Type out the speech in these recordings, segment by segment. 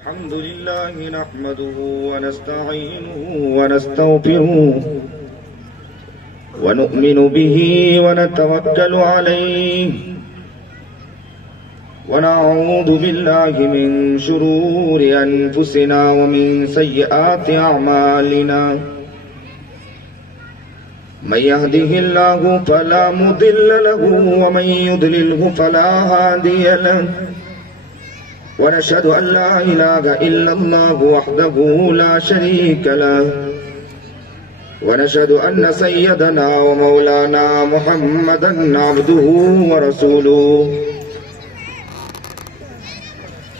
الحمد لله نحمده ونستعينه ونستغفره ونؤمن به ونتوكل عليه ونعوذ بالله من شرور أنفسنا ومن سيئات أعمالنا من يهده الله فلا مضل له ومن يضلله فلا هادي له ونشهد أن لا إله إلا الله وحده لا شريك له ونشهد أن سيدنا ومولانا محمدا عبده ورسوله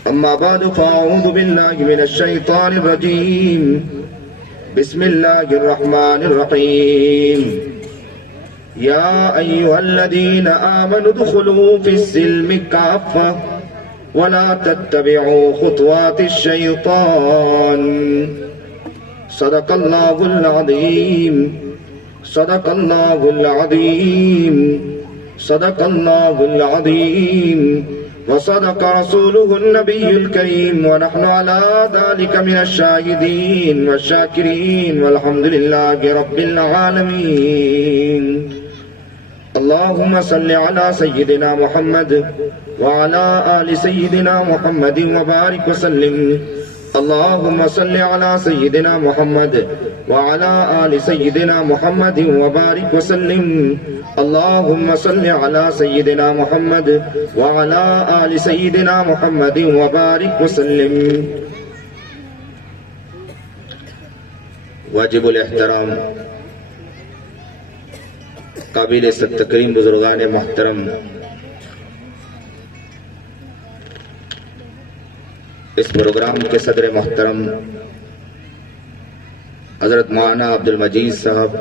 أما بعد فأعوذ بالله من الشيطان الرجيم بسم الله الرحمن الرحيم يا أيها الذين آمنوا ادخلوا في السلم كافة ولا تتبعوا خطوات الشيطان صدق الله العظيم صدق الله العظيم صدق الله العظيم وصدق رسوله النبي الكريم ونحن على ذلك من الشاهدين والشاكرين والحمد لله رب العالمين اللهم صل على سيدنا محمد وعلى آل سيدنا محمد وبارك وسلم اللهم صل على سيدنا محمد وعلى آل سيدنا محمد وبارك وسلم اللهم صل على سيدنا محمد وعلى آل سيدنا محمد وبارك وسلم. واجب الاحترام قابل تکریم بزرگان محترم، اس پروگرام کے صدر محترم حضرت مولانا عبد المجید صاحب،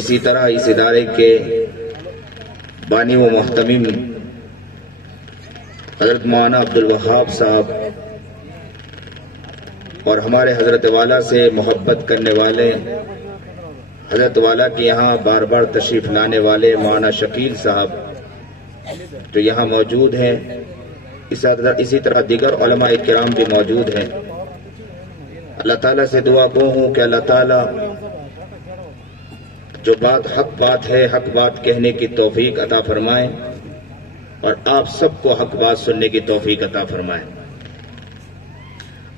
اسی طرح اس ادارے کے بانی و محتمم حضرت مولانا عبد الوہاب صاحب، اور ہمارے حضرت والا سے محبت کرنے والے، حضرت والا کے یہاں بار بار تشریف لانے والے مولانا شکیل صاحب جو یہاں موجود ہیں، اسی طرح دیگر علماء کرام بھی موجود ہیں. اللہ تعالیٰ سے دعا گو ہوں کہ اللہ تعالیٰ جو بات حق بات ہے، حق بات کہنے کی توفیق عطا فرمائے، اور آپ سب کو حق بات سننے کی توفیق عطا فرمائے.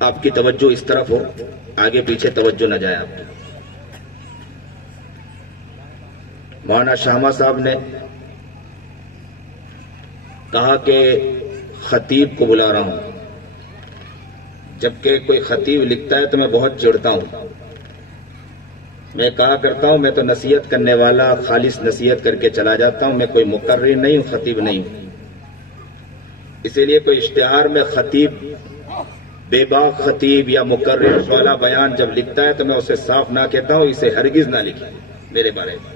آپ کی توجہ اس طرف ہو، آگے پیچھے توجہ نہ جائے. آپ مولانا شاہما صاحب نے کہا کہ خطیب کو بلا رہا ہوں. جبکہ کوئی خطیب لکھتا ہے تو میں بہت چڑھتا ہوں. میں کہا کرتا ہوں میں تو نصیحت کرنے والا، خالص نصیحت کر کے چلا جاتا ہوں. میں کوئی مقرر نہیں ہوں، خطیب نہیں ہوں. اسی لیے کوئی اشتہار میں خطیب، بے باک خطیب یا مقرر والا بیان جب لکھتا ہے تو میں اسے صاف نہ کہتا ہوں، اسے ہرگز نہ لکھیں میرے بارے میں.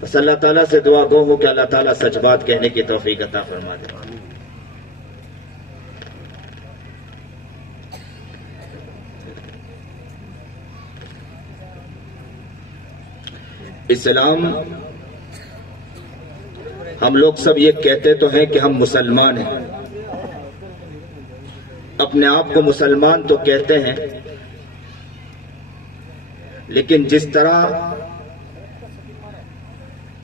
بس اللہ تعالیٰ سے دعا گو ہو کہ اللہ تعالیٰ سچ بات کہنے کی توفیق عطا فرما دے. اسلام، ہم لوگ سب یہ کہتے تو ہیں کہ ہم مسلمان ہیں، اپنے آپ کو مسلمان تو کہتے ہیں، لیکن جس طرح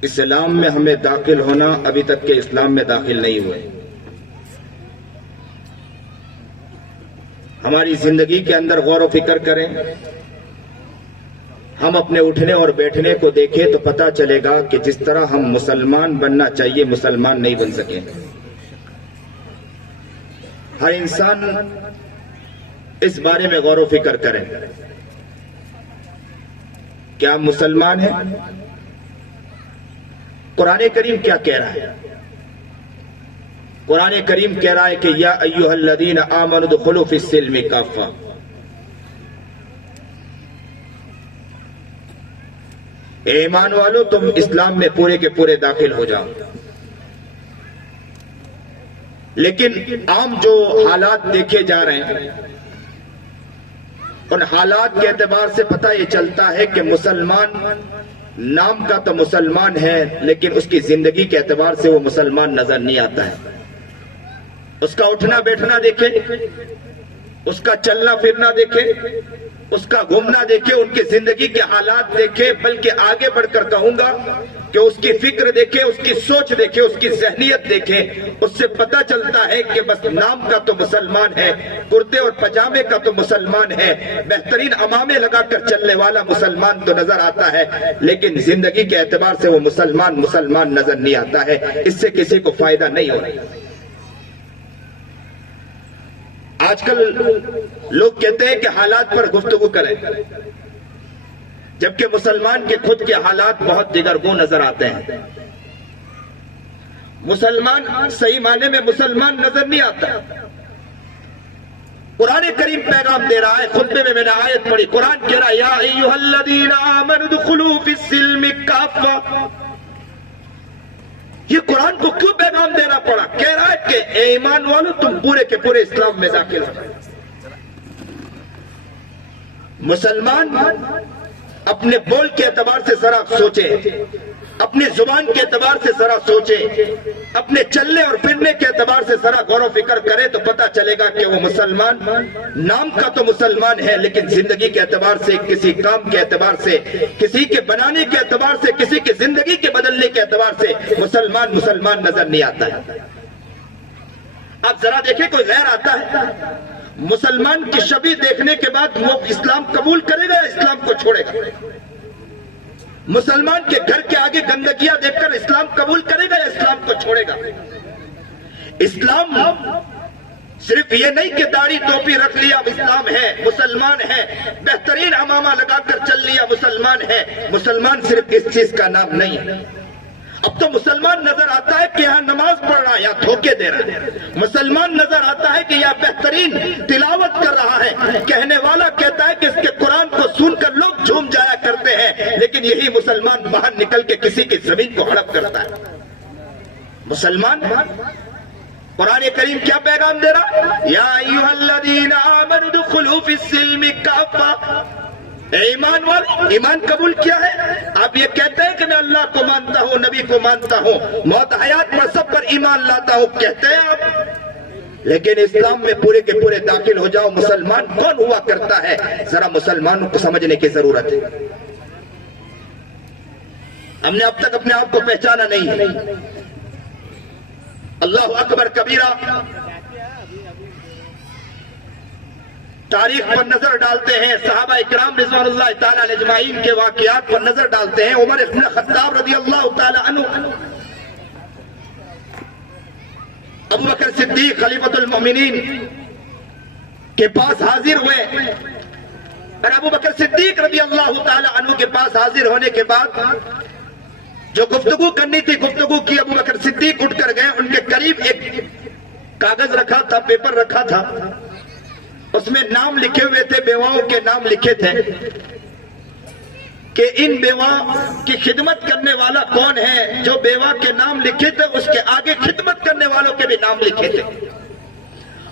اسلام میں ہمیں داخل ہونا، ابھی تک کے اسلام میں داخل نہیں ہوئے. ہماری زندگی کے اندر غور و فکر کریں، ہم اپنے اٹھنے اور بیٹھنے کو دیکھیں تو پتہ چلے گا کہ جس طرح ہم مسلمان بننا چاہیے مسلمان نہیں بن سکے. ہر انسان اس بارے میں غور و فکر کریں، کیا ہم مسلمان ہیں؟ قرآن کریم کیا کہہ رہا ہے؟ قرآن کریم کہہ رہا ہے کہ یا ایھا الذین آمنوا ادخلوا فی السلم کافہ. اے ایمان والو، تم اسلام میں پورے کے پورے داخل ہو جاؤ. لیکن عام جو حالات دیکھے جا رہے ہیں، ان حالات کے اعتبار سے پتہ یہ چلتا ہے کہ مسلمان نام کا تو مسلمان ہے لیکن اس کی زندگی کے اعتبار سے وہ مسلمان نظر نہیں آتا ہے. اس کا اٹھنا بیٹھنا دیکھے، اس کا چلنا پھرنا دیکھے، اس کا گھومنا دیکھے، ان کی زندگی کے حالات دیکھے، بلکہ آگے بڑھ کر کہوں گا کہ اس کی فکر دیکھے، اس کی سوچ دیکھے، اس کی ذہنیت دیکھے، اس سے پتہ چلتا ہے کہ بس نام کا تو مسلمان ہے، کرتے اور پجامے کا تو مسلمان ہے، بہترین امامے لگا کر چلنے والا مسلمان تو نظر آتا ہے، لیکن زندگی کے اعتبار سے وہ مسلمان نظر نہیں آتا ہے، اس سے کسی کو فائدہ نہیں ہو رہا۔ آج کل لوگ کہتے ہیں کہ حالات پر گفتگو کریں، جبکہ مسلمان کے خود کے حالات بہت دیگرگون نظر آتے ہیں۔ مسلمان صحیح معنی میں مسلمان نظر نہیں آتا۔ قرآن کریم پیغام دے رہا ہے، خطبے میں نے آیت پڑھی، قرآن کہہ رہا ہے یا ایھا الذین آمنوا ادخلوا فی السلم کافہ۔ یہ قرآن کو کیوں پیغام دینا پڑا؟ کہہ رہا ہے کہ اے ایمان والو تم پورے کے پورے اسلام میں داخل ہو۔ مسلمان اپنے بول کے اعتبار سے ذرا سوچے، اپنی زبان کے اعتبار سے ذرا سوچے، اپنے چلنے اور پھرنے کے اعتبار سے ذرا غور و فکر کرے تو پتہ چلے گا کہ وہ مسلمان نام کا تو مسلمان ہے، لیکن زندگی کے اعتبار سے، کسی کام کے اعتبار سے، کسی کے بنانے کے اعتبار سے، کسی کی زندگی کے بدلنے کے اعتبار سے مسلمان نظر نہیں آتا ہے۔ آپ ذرا دیکھیں، کوئی غیر آتا ہے، مسلمان کی شبیہ دیکھنے کے بعد وہ اسلام قبول کرے گا یا اسلام کو چھوڑے گا؟ مسلمان کے گھر کے آگے گندگیاں دیکھ کر اسلام قبول کرے گا یا اسلام کو چھوڑے گا؟ اسلام صرف یہ نہیں کہ داڑھی ٹوپی رکھ لیا اسلام ہے، مسلمان ہے، بہترین امامہ لگا کر چل لیا مسلمان ہے۔ مسلمان صرف اس چیز کا نام نہیں۔ اب تو مسلمان نظر آتا ہے کہ یہاں نماز پڑھ رہا ہے یا دھوکے دے رہا ہے، مسلمان نظر آتا ہے کہ یہاں بہترین تلاوت کر رہا ہے، کہنے والا کہتا ہے کہ اس کے قرآن کو سن کر لوگ جھوم جایا کرتے ہیں، لیکن یہی مسلمان باہر نکل کے کسی کی زمین کو ہڑپ کرتا ہے۔ مسلمان قرآن کریم کیا پیغام دے رہا ہے؟ یا ایھا الذین آمنوا ادخلوا فی السلم کافہ۔ اے ایمان والو، ایمان قبول کیا ہے؟ آپ یہ کہتے ہیں کہ میں اللہ کو مانتا ہوں، نبی کو مانتا ہوں، موت حیات پر سب پر ایمان لاتا ہوں، کہتے ہیں آپ، لیکن اسلام میں پورے کے پورے داخل ہو جاؤ۔ مسلمان کون ہوا کرتا ہے؟ ذرا مسلمانوں کو سمجھنے کی ضرورت ہے۔ ہم نے اب تک اپنے آپ کو پہچانا نہیں ہے۔ اللہ اکبر کبیرہ۔ تاریخ پر نظر ڈالتے ہیں، صحابہ اکرام رضوان اللہ تعالیٰ علیہ اجمعین کے واقعات پر نظر ڈالتے ہیں۔ عمر بن خطاب رضی اللہ تعالیٰ عنہ، ابو بکر صدیق خلیفۃ المؤمنین کے پاس حاضر ہوئے، اور ابو بکر صدیق رضی اللہ تعالیٰ عنہ کے پاس حاضر ہونے کے بعد جو گفتگو کرنی تھی گفتگو کی۔ ابو بکر صدیق اٹھ کر گئے، ان کے قریب ایک کاغذ رکھا تھا، پیپر رکھا تھا، اس میں نام لکھے ہوئے تھے، بیواؤں کے نام لکھے تھے کہ ان بیوہ کی خدمت کرنے والا کون ہے۔ جو بیوہ کے نام لکھے تھے اس کے آگے خدمت کرنے والوں کے بھی نام لکھے تھے۔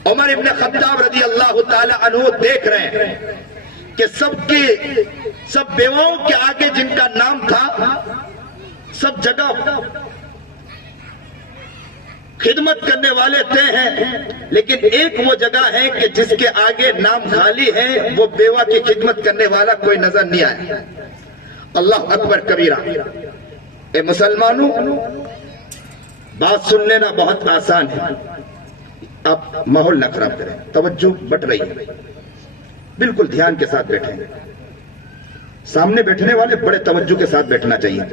عمر ابن خطاب رضی اللہ تعالی عنہ دیکھ رہے ہیں کہ سب بیواؤں کے آگے جن کا نام تھا سب جگہ خدمت کرنے والے طے ہیں، لیکن ایک وہ جگہ ہے کہ جس کے آگے نام خالی ہے، وہ بیوہ کی خدمت کرنے والا کوئی نظر نہیں آیا۔ اللہ اکبر کبیرہ۔ اے مسلمانوں، بات سن لینا بہت آسان ہے، آپ ماحول نہ خراب کریں، توجہ بٹ رہی ہے، بالکل دھیان کے ساتھ بیٹھیں۔ سامنے بیٹھنے والے بڑے توجہ کے ساتھ بیٹھنا چاہیے۔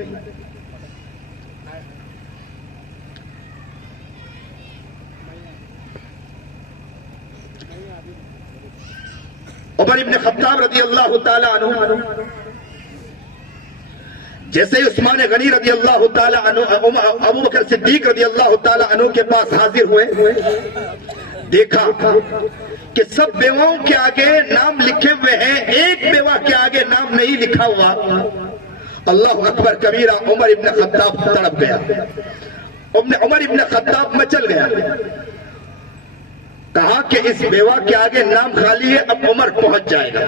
عمر ابن خطاب رضی اللہ تعالی عنہ جیسے عثمان غنی رضی اللہ تعالی عنہ، ابو بکر صدیق رضی اللہ تعالی عنہ کے پاس حاضر ہوئے، دیکھا کہ سب بیواؤں کے آگے نام لکھے ہوئے ہیں، ایک بیوہ کے آگے نام نہیں لکھا ہوا۔ اللہ اکبر کبیرہ۔ عمر ابن خطاب تڑپ گیا، عمر ابن خطاب مچل گیا، کہا کہ اس بیوہ کے آگے نام خالی ہے، اب عمر پہنچ جائے گا۔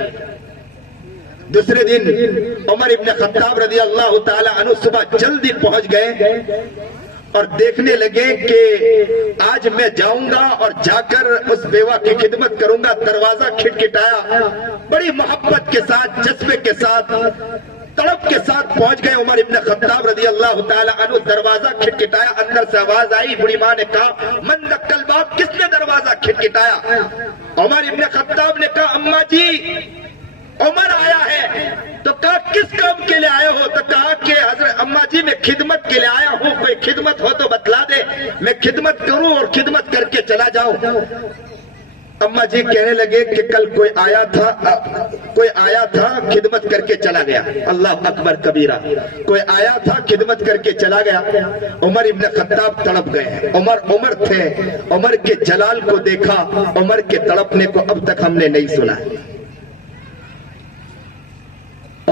دوسرے دن عمر ابن خطاب رضی اللہ تعالی عنہ صبح جلدی پہنچ گئے اور دیکھنے لگے کہ آج میں جاؤں گا اور جا کر اس بیوہ کی خدمت کروں گا. دروازہ کھٹکھٹایا, بڑی محبت کے ساتھ, جذبے کے ساتھ, تڑپ کے ساتھ پہنچ گئے. عمر ابن خطاب رضی اللہ تعالی عنہ دروازہ کھٹکھٹایا, اندر سے آواز آئی. بڑی ماں نے کہا من دق الباب, کس نے دروازہ کھٹکھٹایا؟ عمر ابن خطاب نے کہا اماں جی عمر آیا ہے. تو کہا کس کام کے لیے آئے ہو؟ تو کہا کہ حضرت اماں جی میں خدمت کے لیے آیا ہوں, کوئی خدمت ہو تو بتلا دے, میں خدمت کروں اور خدمت کر کے چلا جاؤں. اماں جی کہنے لگے کہ کل کوئی آیا تھا خدمت کر کے چلا گیا. اللہ اکبر کبیرہ, کوئی آیا تھا خدمت کر کے چلا گیا. عمر ابن خطاب تڑپ گئے. عمر تھے, عمر کے جلال کو دیکھا, عمر کے تڑپنے کو اب تک ہم نے نہیں سنا.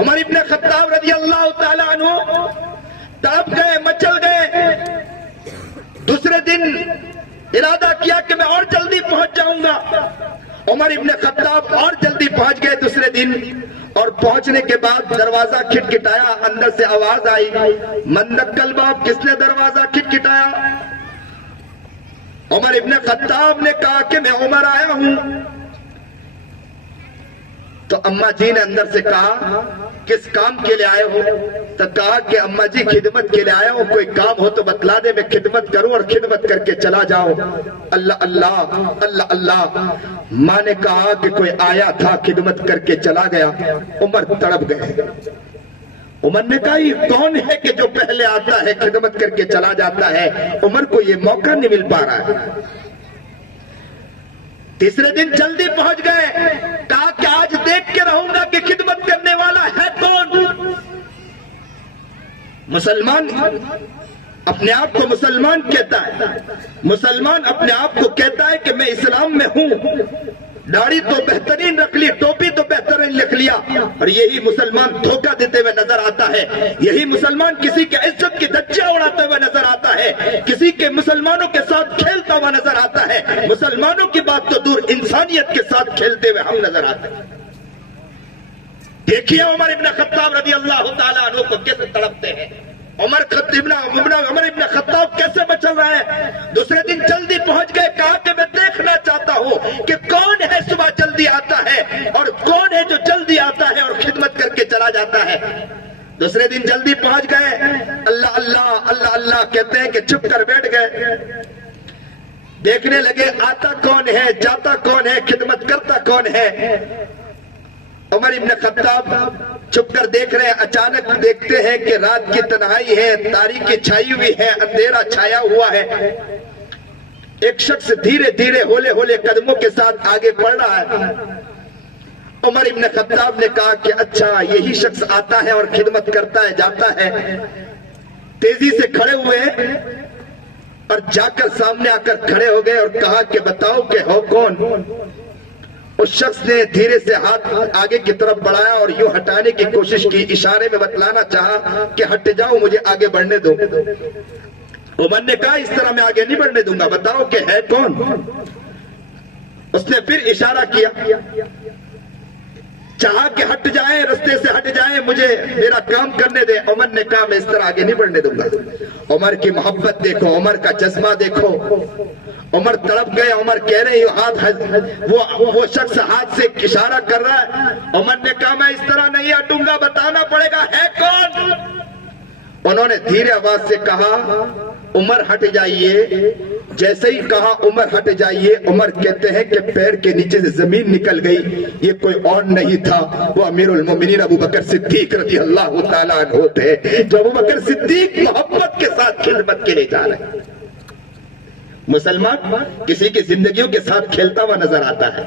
عمر ابن خطاب رضی اللہ تعالی عنہ تڑپ گئے, مچل گئے. دوسرے دن ارادہ کیا کہ میں اور جلدی پہنچ جاؤں گا. عمر ابن خطاب اور جلدی پہنچ گئے دوسرے دن, اور پہنچنے کے بعد دروازہ کھٹکھٹایا. اندر سے آواز آئی من دق الباب, کس نے دروازہ کھٹکھٹایا؟ عمر ابن خطاب نے کہا کہ میں عمر آیا ہوں. تو اماں جی نے اندر سے کہا کس کام کے لیے آئے ہو؟ تو کہا کہ اماں جی خدمت کے لیے آیا ہوں, کوئی کام ہو تو بتلا دے, میں خدمت کروں اور خدمت کر کے چلا جاؤں. اللہ اللہ اللہ اللہ. ماں نے کہا کہ کوئی آیا تھا خدمت کر کے چلا گیا. عمر تڑپ گئے. عمر نے کہا یہ کون ہے کہ جو پہلے آتا ہے خدمت کر کے چلا جاتا ہے؟ عمر کو یہ موقع نہیں مل پا رہا ہے. تیسرے دن جلدی پہنچ گئے. کہا کہ آج دیکھ کے رہوں گا کہ خدمت کرنے والا ہے کون. مسلمان اپنے آپ کو مسلمان کہتا ہے, مسلمان اپنے آپ کو کہتا ہے کہ میں اسلام میں ہوں. داڑھی تو بہترین رکھ لی, ٹوپی تو بہترین لکھ لیا, اور یہی مسلمان دھوکہ دیتے ہوئے نظر آتا ہے. یہی مسلمان کسی کے عزت کی دھجیاں اڑاتے ہوئے نظر آتا ہے, کسی کے مسلمانوں کے ساتھ کھیلتا ہوا نظر آتا ہے. مسلمانوں کی بات تو دور, انسانیت کے ساتھ کھیلتے ہوئے ہم نظر آتے ہیں. دیکھیے عمر ابن خطاب رضی اللہ تعالیٰ عنہ کو کیسے تڑپتے ہیں. عمر ابن خطاب کیسے مچل رہا ہے. دوسرے دن جلدی پہنچ گئے. کہا کہ میں دیکھنا چاہتا ہوں کہ کون ہے صبح جلدی آتا ہے اور کون ہے جو جلدی آتا ہے اور خدمت کر کے چلا جاتا ہے. دوسرے دن جلدی پہنچ گئے. اللہ اللہ اللہ اللہ کہتے ہیں کہ چھپ کر بیٹھ گئے. دیکھنے لگے آتا کون ہے, جاتا کون ہے, خدمت کرتا کون ہے. عمر ابن خطاب چھپ کر دیکھ رہے ہیں. اچانک دیکھتے ہیں کہ رات کی تنہائی ہے, تاریکی چھائی ہوئی ہے, اندھیرا چھایا ہوا ہے. ایک شخص دھیرے دھیرے ہولے ہولے قدموں کے ساتھ آگے بڑھ رہا ہے. عمر ابن خطاب نے کہا کہ اچھا یہی شخص آتا ہے اور خدمت کرتا ہے, جاتا ہے. تیزی سے کھڑے ہوئے اور جا کر سامنے آ کر کھڑے ہو گئے اور کہا کہ بتاؤ کہ ہو کون. اس شخص نے دھیرے سے ہاتھ آگے کی طرف بڑھایا اور یوں ہٹانے کی کوشش کی, اشارے میں بتلانا چاہا کہ ہٹ جاؤ, مجھے آگے بڑھنے دو. عمر نے کہا اس طرح میں آگے نہیں بڑھنے دوں گا, بتاؤ کہ ہے کون. اس نے پھر اشارہ کیا, چاہا کہ ہٹ جائیں, رستے سے ہٹ جائیں, مجھے میرا کام کرنے دیں. عمر نے کہا میں اس طرح آگے نہیں بڑھنے دوں گا. عمر کی محبت دیکھو, عمر کا جذبہ دیکھو. عمر تڑپ گئے. عمر کہہ رہے ہیں وہ شخص ہاتھ سے اشارہ کر رہا ہے. عمر نے کہا میں اس طرح نہیں ہٹوں گا, بتانا پڑے گا ہے کون. انہوں نے دھیرے آواز سے کہا عمر ہٹ جائیے. جیسے ہی کہا عمر ہٹ جائیے, عمر کہتے ہیں کہ پیر کے نیچے سے زمین نکل گئی. یہ کوئی اور نہیں تھا, وہ امیر المومنین ابو بکر صدیق رضی اللہ تعالیٰ عنہ تھے. جو ابو بکر صدیق محبت کے ساتھ خدمت کے لیے جا رہے ہیں. مسلمان کسی کی زندگیوں کے ساتھ کھیلتا ہوا نظر آتا ہے,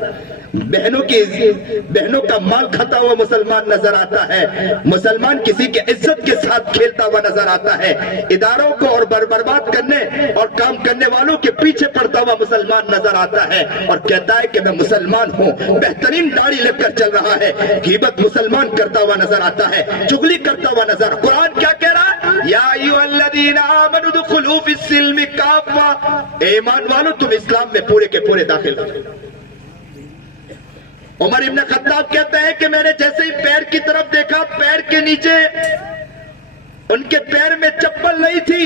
بہنوں کا مال کھاتا ہوا مسلمان نظر آتا ہے. مسلمان کسی کے عزت کے ساتھ کھیلتا ہوا نظر آتا ہے. اداروں کو اور برباد کرنے اور کام کرنے والوں کے پیچھے پڑتا ہوا مسلمان نظر آتا ہے اور کہتا ہے کہ میں مسلمان ہوں. بہترین داڑھی لے کر چل رہا ہے. غیبت مسلمان کرتا ہوا نظر آتا ہے, چغلی کرتا ہوا نظر. قرآن کیا کہہ رہا ہے, یا ایھا الذین آمنوا ادخلوا فی السلم کافہ, ایمان والو تم اسلام میں پورے کے پورے داخل ہو. عمر ابن خطاب کہتے ہیں کہ میں نے جیسے ہی پیر کی طرف دیکھا, پیر کے نیچے ان کے پیر میں چپل نہیں تھی.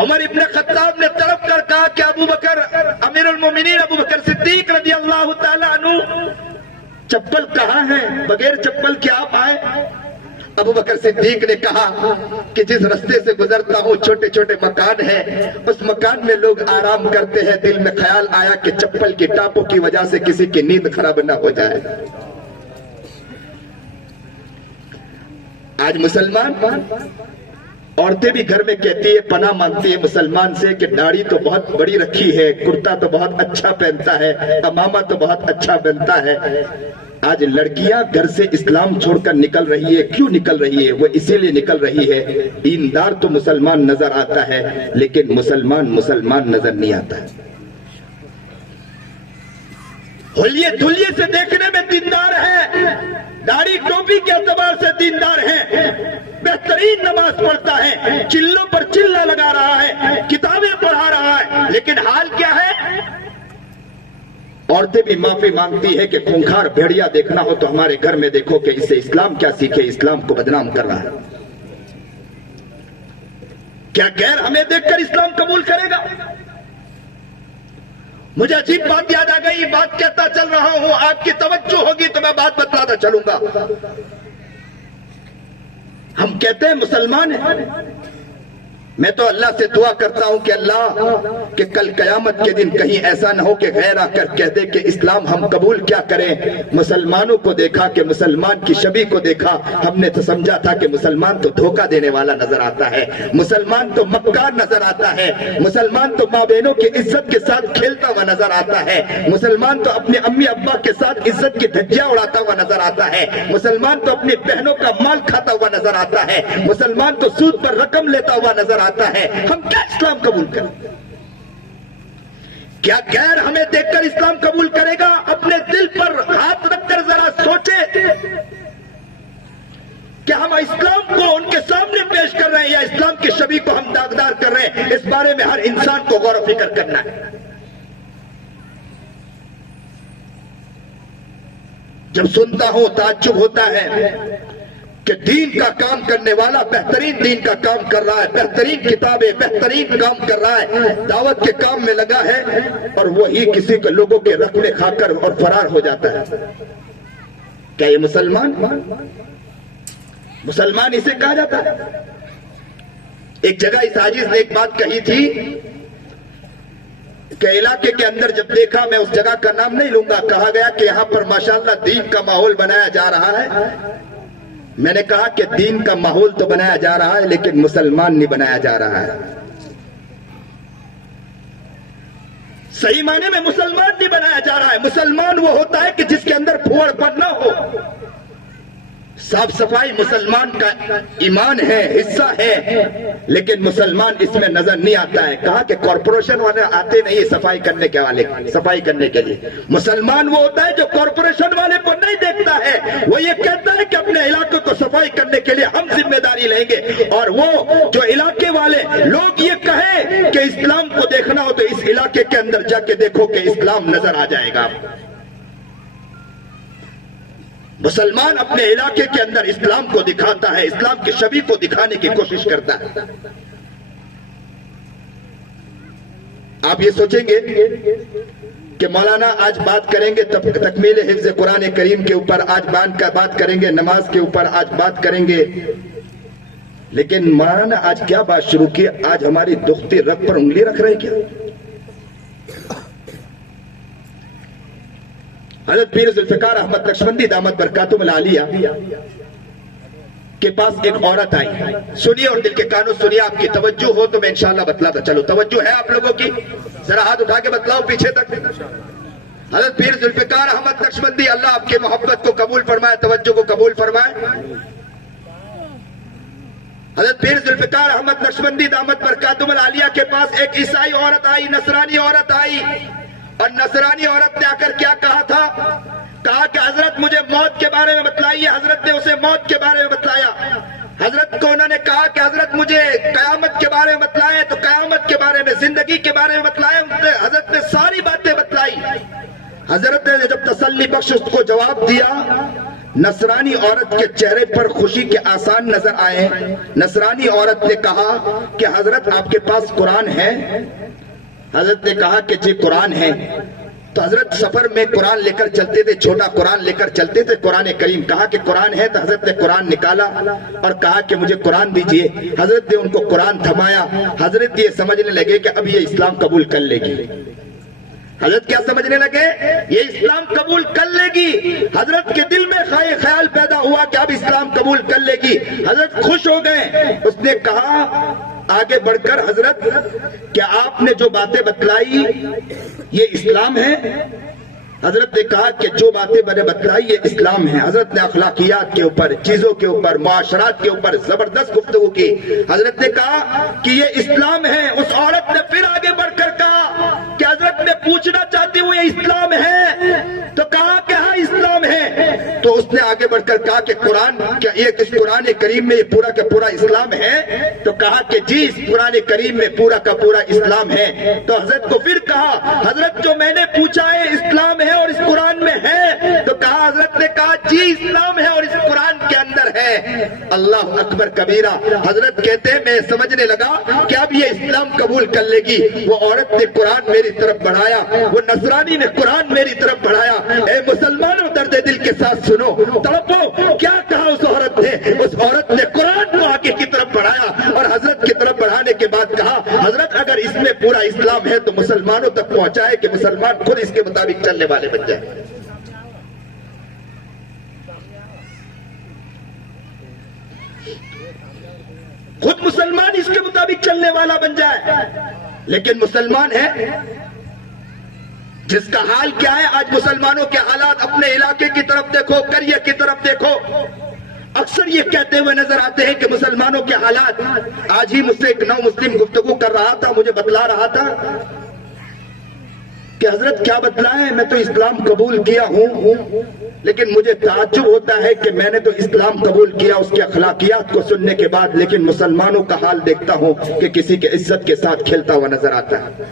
عمر ابن خطاب نے تڑپ کر کہا کہ ابو بکر امیر المومنین ابو بکر صدیق رضی اللہ تعالیٰ عنہ چپل کہاں ہے؟ بغیر چپل کے آپ آئے؟ ابو بکر صدیق نے کہا کہ جس رستے سے گزرتا ہوں چھوٹے چھوٹے مکان ہیں، اس مکان میں لوگ آرام کرتے ہیں، دل میں خیال آیا کہ چپل کی ٹاپوں کی وجہ سے کسی کی نیند خراب نہ ہو جائے۔ آج مسلمان عورتیں بھی گھر میں کہتی ہے، پناہ مانگتی ہے مسلمان سے کہ داڑھی تو بہت بڑی رکھی ہے، کرتا تو بہت اچھا پہنتا ہے، امامہ تو بہت اچھا پہنتا ہے۔ آج لڑکیاں گھر سے اسلام چھوڑ کر نکل رہی ہے، کیوں نکل رہی ہے؟ وہ اسی لیے نکل رہی ہے، دیندار تو مسلمان نظر آتا ہے لیکن مسلمان نظر نہیں آتا ہے۔ حلیے دھلیے سے دیکھنے میں دیندار ہے، داڑھی ٹوپی کے اعتبار سے دیندار ہے، بہترین نماز پڑھتا ہے، چلوں پر چلا لگا رہا ہے، کتابیں پڑھا رہا ہے، لیکن حال کیا ہے؟ عورتیں بھی معافی مانگتی ہے کہ خونخوار بھیڑیا دیکھنا ہو تو ہمارے گھر میں دیکھو کہ اسے اسلام کیا سیکھے، اسلام کو بدنام کر رہا ہے۔ کیا غیر ہمیں دیکھ کر اسلام قبول کرے گا؟ مجھے عجیب بات یاد آ گئی، بات کہتا چل رہا ہوں، آپ کی توجہ ہوگی تو میں بات بتلاتا چلوں گا۔ ہم کہتے ہیں مسلمان ہیں، میں تو اللہ سے دعا کرتا ہوں کہ اللہ کہ کل قیامت کے دن کہیں ایسا نہ ہو کہ غیر آ کر کہہ دے کہ اسلام ہم قبول کیا کریں۔ مسلمانوں کو دیکھا کہ مسلمان کی شبیہ کو دیکھا، ہم نے تو سمجھا تھا کہ مسلمان تو دھوکہ دینے والا نظر آتا ہے، مسلمان تو مکار نظر آتا ہے، مسلمان تو ماں بہنوں کی عزت کے ساتھ کھیلتا ہوا نظر آتا ہے، مسلمان تو اپنے امی ابا کے ساتھ عزت کی دھجیاں اڑاتا ہوا نظر آتا ہے، مسلمان تو اپنی بہنوں کا مال کھاتا ہوا نظر آتا ہے، مسلمان تو سود پر رقم لیتا ہوا نظر آتا ہے۔ ہم کیا اسلام قبول کریں؟ کیا غیر ہمیں دیکھ کر اسلام قبول کرے گا؟ اپنے دل پر ہاتھ رکھ کر ذرا سوچے کہ ہم اسلام کو ان کے سامنے پیش کر رہے ہیں یا اسلام کی شبیہ کو ہم داغدار کر رہے ہیں؟ اس بارے میں ہر انسان کو غور و فکر کرنا ہے۔ جب سنتا ہوں تعجب ہوتا ہے کہ دین کا کام کرنے والا بہترین دین کا کام کر رہا ہے، بہترین کتابیں، بہترین کام کر رہا ہے، دعوت کے کام میں لگا ہے، اور وہی کسی کے لوگوں کے رقبے کھا کر اور فرار ہو جاتا ہے۔ کیا یہ مسلمان اسے کہا جاتا ہے؟ ایک جگہ اس عاجز نے ایک بات کہی تھی کہ علاقے کے اندر جب دیکھا، میں اس جگہ کا نام نہیں لوں گا، کہا گیا کہ یہاں پر ماشاءاللہ دین کا ماحول بنایا جا رہا ہے۔ میں نے کہا کہ دین کا ماحول تو بنایا جا رہا ہے لیکن مسلمان نہیں بنایا جا رہا ہے۔ صحیح معنی میں مسلمان نہیں بنایا جا رہا ہے۔ مسلمان وہ ہوتا ہے کہ جس کے اندر پھوڑ پن نہ ہو۔ صاف صفائی مسلمان کا ایمان ہے، حصہ ہے، لیکن مسلمان اس میں نظر نہیں آتا ہے۔ کہا کہ کارپوریشن والے آتے نہیں صفائی کرنے کے لیے۔ مسلمان وہ ہوتا ہے جو کارپوریشن والے کو نہیں دیکھتا ہے، وہ یہ کہتا ہے کہ اپنے علاقے کو صفائی کرنے کے لیے ہم ذمہ داری لیں گے، اور وہ جو علاقے والے لوگ یہ کہیں کہ اسلام کو دیکھنا ہو تو اس علاقے کے اندر جا کے دیکھو کہ اسلام نظر آ جائے گا۔ مسلمان اپنے علاقے کے اندر اسلام کو دکھاتا ہے، اسلام کی شبیہ کو دکھانے کی کوشش کرتا ہے۔ آپ یہ سوچیں گے کہ مولانا آج بات کریں گے تکمیل حفظ قرآن کریم کے اوپر، آج بات کریں گے نماز کے اوپر، آج بات کریں گے، لیکن مولانا آج کیا بات شروع کی؟ آج ہماری دختی رگ پر انگلی رکھ رہے کیا؟ حضرت پیر ذوالفقار احمد نقشبندی دامت برکاتہم العالیہ کے پاس ایک عورت آئی۔ سنیے اور دل کے کانوں سنیے، آپ کی توجہ ہو تو میں انشاءاللہ بتلاتا چلو۔ توجہ ہے آپ لوگوں کی؟ ذرا ہاتھ اٹھا کے بتلاؤ پیچھے تک۔ حضرت پیر ذوالفقار احمد نقشبندی، اللہ آپ کی محبت کو قبول فرمائے، توجہ کو قبول فرمائے۔ حضرت پیر ذوالفقار احمد نقشبندی دامت برکاتہم العالیہ کے پاس ایک عیسائی عورت آئی، نصرانی عورت آئی، اور نصرانی عورت نے آ کر کیا کہا تھا؟ کہا کہ حضرت مجھے موت کے بارے میں بتلائیے۔ حضرت نے اسے موت کے بارے میں بتلایا۔ حضرت کو انہوں نے کہا کہ حضرت مجھے قیامت کے بارے میں بتلائے، تو قیامت کے بارے میں، زندگی کے بارے میں بتلائے۔ حضرت نے ساری باتیں بتلائی۔ حضرت نے جب تسلی بخش اس کو جواب دیا نصرانی عورت کے چہرے پر خوشی کے آثار نظر آئے۔ نصرانی عورت نے کہا کہ حضرت آپ کے پاس قرآن ہے؟ حضرت نے کہا کہ جی قرآن ہے۔ تو حضرت سفر میں قرآن لے کر چلتے تھے، چھوٹا قرآن لے کر چلتے تھے، قرآن کریم۔ کہا کہ قرآن ہے؟ تو حضرت نے قرآن نکالا اور کہا کہ مجھے قرآن دیجئے۔ حضرت نے ان کو قرآن تھمایا۔ حضرت یہ سمجھنے لگے کہ اب یہ اسلام قبول کر لے گی۔ حضرت کیا سمجھنے لگے؟ یہ اسلام قبول کر لے گی۔ حضرت کے دل میں خیال پیدا ہوا کہ اب اسلام قبول کر لے گی۔ حضرت خوش ہو گئے۔ اس نے کہا آگے بڑھ کر حضرت کیا آپ نے جو باتیں بتلائی یہ اسلام ہے؟ حضرت نے کہا کہ جو باتیں میں نے بتلائی یہ اسلام ہے۔ حضرت نے اخلاقیات کے اوپر، چیزوں کے اوپر، معاشرات کے اوپر زبردست گفتگو کی۔ حضرت نے کہا کہ یہ اسلام ہے۔ اس عورت نے پھر آگے بڑھ کر کہا کہ حضرت میں پوچھنا چاہتی ہوں یہ اسلام ہے؟ تو کہا کہ ہاں اسلام ہے۔ تو اس نے آگے بڑھ کر کہا کہ قرآن کیا یہ اس قرآن کریم میں یہ پورا کا پورا اسلام ہے؟ تو کہا کہ جی اس قرآن کریم میں پورا کا پورا اسلام ہے۔ تو حضرت کو پھر کہا حضرت جو میں نے پوچھا ہے اسلام ہے اور اس قرآن میں ہے؟ تو کہا حضرت نے کہا جی اسلام ہے اور اس قرآن کے اندر ہے۔ اللہ اکبر کبیرہ۔ حضرت کہتے ہیں میں سمجھنے لگا کہ اب یہ اسلام قبول کر لے گی۔ وہ عورت نے قرآن میری طرف بڑھایا، وہ نصرانی نے قرآن میری طرف بڑھایا۔ اے مسلمانوں درد دل کے ساتھ سنو، تڑپو۔ کیا کہا اس عورت نے؟ اس عورت نے قرآن کو آگے کی طرف بڑھایا اور حضرت کی طرف بڑھانے کے بعد کہا حضرت اگر اس میں پورا اسلام ہے تو مسلمانوں تک پہنچائے کہ مسلمان خود اس کے مطابق چلنے والے بن جائے۔ خود مسلمان اس کے مطابق چلنے والا بن جائے۔ لیکن مسلمان ہے جس کا حال کیا ہے آج مسلمانوں کے حالات؟ اپنے علاقے کی طرف دیکھو، قریے کی طرف دیکھو۔ اکثر یہ کہتے ہوئے نظر آتے ہیں کہ مسلمانوں کے حالات۔ آج ہی مجھ سے ایک نو مسلم گفتگو کر رہا تھا، مجھے بتلا رہا تھا کہ حضرت کیا بتلائیں، میں تو اسلام قبول کیا ہوں لیکن مجھے تعجب ہوتا ہے کہ میں نے تو اسلام قبول کیا اس کے اخلاقیات کو سننے کے بعد، لیکن مسلمانوں کا حال دیکھتا ہوں کہ کسی کے عزت کے ساتھ کھیلتا ہوا نظر آتا ہے۔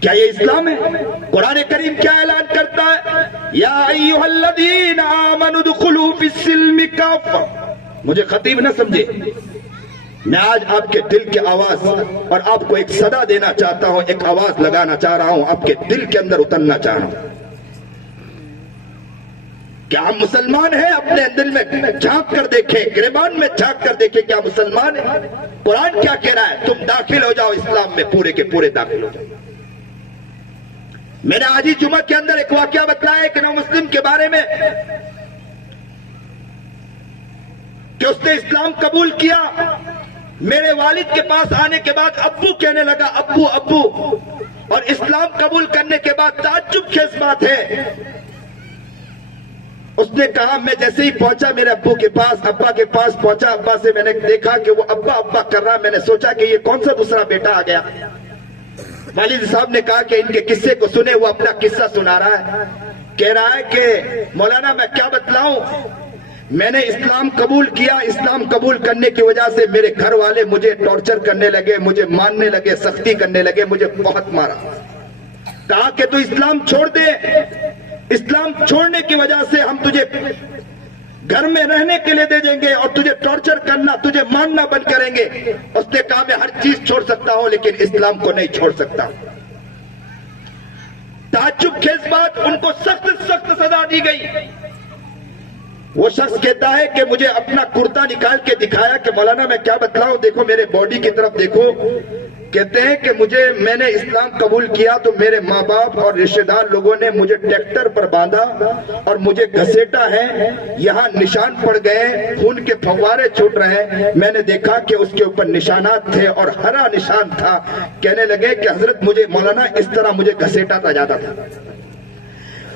کیا یہ اسلام ہے؟ قرآن کریم کیا اعلان کرتا ہے؟ یا ایھا الذین آمنوا ادخلوا فی السلم کافہ۔ مجھے خطیب نہ سمجھے، میں آج آپ کے دل کی آواز اور آپ کو ایک صدا دینا چاہتا ہوں، ایک آواز لگانا چاہ رہا ہوں، آپ کے دل کے اندر اترنا چاہ رہا ہوں۔ کیا ہم مسلمان ہیں؟ اپنے دل میں جھانک کر دیکھیں، گریبان میں جھانک کر دیکھیں، کیا مسلمان ہیں؟ قرآن کیا کہہ رہا ہے؟ تم داخل ہو جاؤ اسلام میں، پورے کے پورے داخل ہو جاؤ۔ میں نے آج ہی جمعہ کے اندر ایک واقعہ بتلایا ایک نو مسلم کے بارے میں کہ اس نے اسلام قبول کیا۔ میرے والد کے پاس آنے کے بعد ابو کہنے لگا، ابو ابو، اور اسلام قبول کرنے کے بعد تعجب خیز بات ہے، اس نے کہا میں جیسے ہی پہنچا میرے ابو کے پاس، ابا کے پاس پہنچا، ابا سے میں نے دیکھا کہ وہ ابا ابا کر رہا، میں نے سوچا کہ یہ کون سا دوسرا بیٹا آ گیا۔ والد صاحب نے کہا کہ ان کے قصے کو سنے، وہ اپنا قصہ سنا رہا ہے، کہہ رہا ہے کہ مولانا میں کیا بتلاؤں، میں نے اسلام قبول کیا، اسلام قبول کرنے کی وجہ سے میرے گھر والے مجھے ٹارچر کرنے لگے، مجھے مارنے لگے، سختی کرنے لگے، مجھے بہت مارا۔ کہا کہ تو اسلام چھوڑ دے، اسلام چھوڑنے کی وجہ سے ہم تجھے گھر میں رہنے کے لیے دے دیں گے اور تجھے ٹارچر کرنا، تجھے مارنا بند کریں گے۔ اس نے کہا میں ہر چیز چھوڑ سکتا ہوں لیکن اسلام کو نہیں چھوڑ سکتا۔ تعجب خیز بات، ان کو سخت سخت سزا دی گئی۔ وہ شخص کہتا ہے کہ مجھے اپنا کرتا نکال کے دکھایا کہ مولانا میں کیا بتلاؤں، دیکھو میرے باڈی کی طرف دیکھو۔ کہتے ہیں کہ میں نے اسلام قبول کیا تو میرے ماں باپ اور رشتہ دار لوگوں نے مجھے ٹریکٹر پر باندھا اور مجھے گھسیٹا ہے، یہاں نشان پڑ گئے، خون کے پھوارے چھوٹ رہے ہیں۔ میں نے دیکھا کہ اس کے اوپر نشانات تھے اور ہرا نشان تھا۔ کہنے لگے کہ حضرت مجھے مولانا اس طرح مجھے گھسیٹا تھا جاتا تھا۔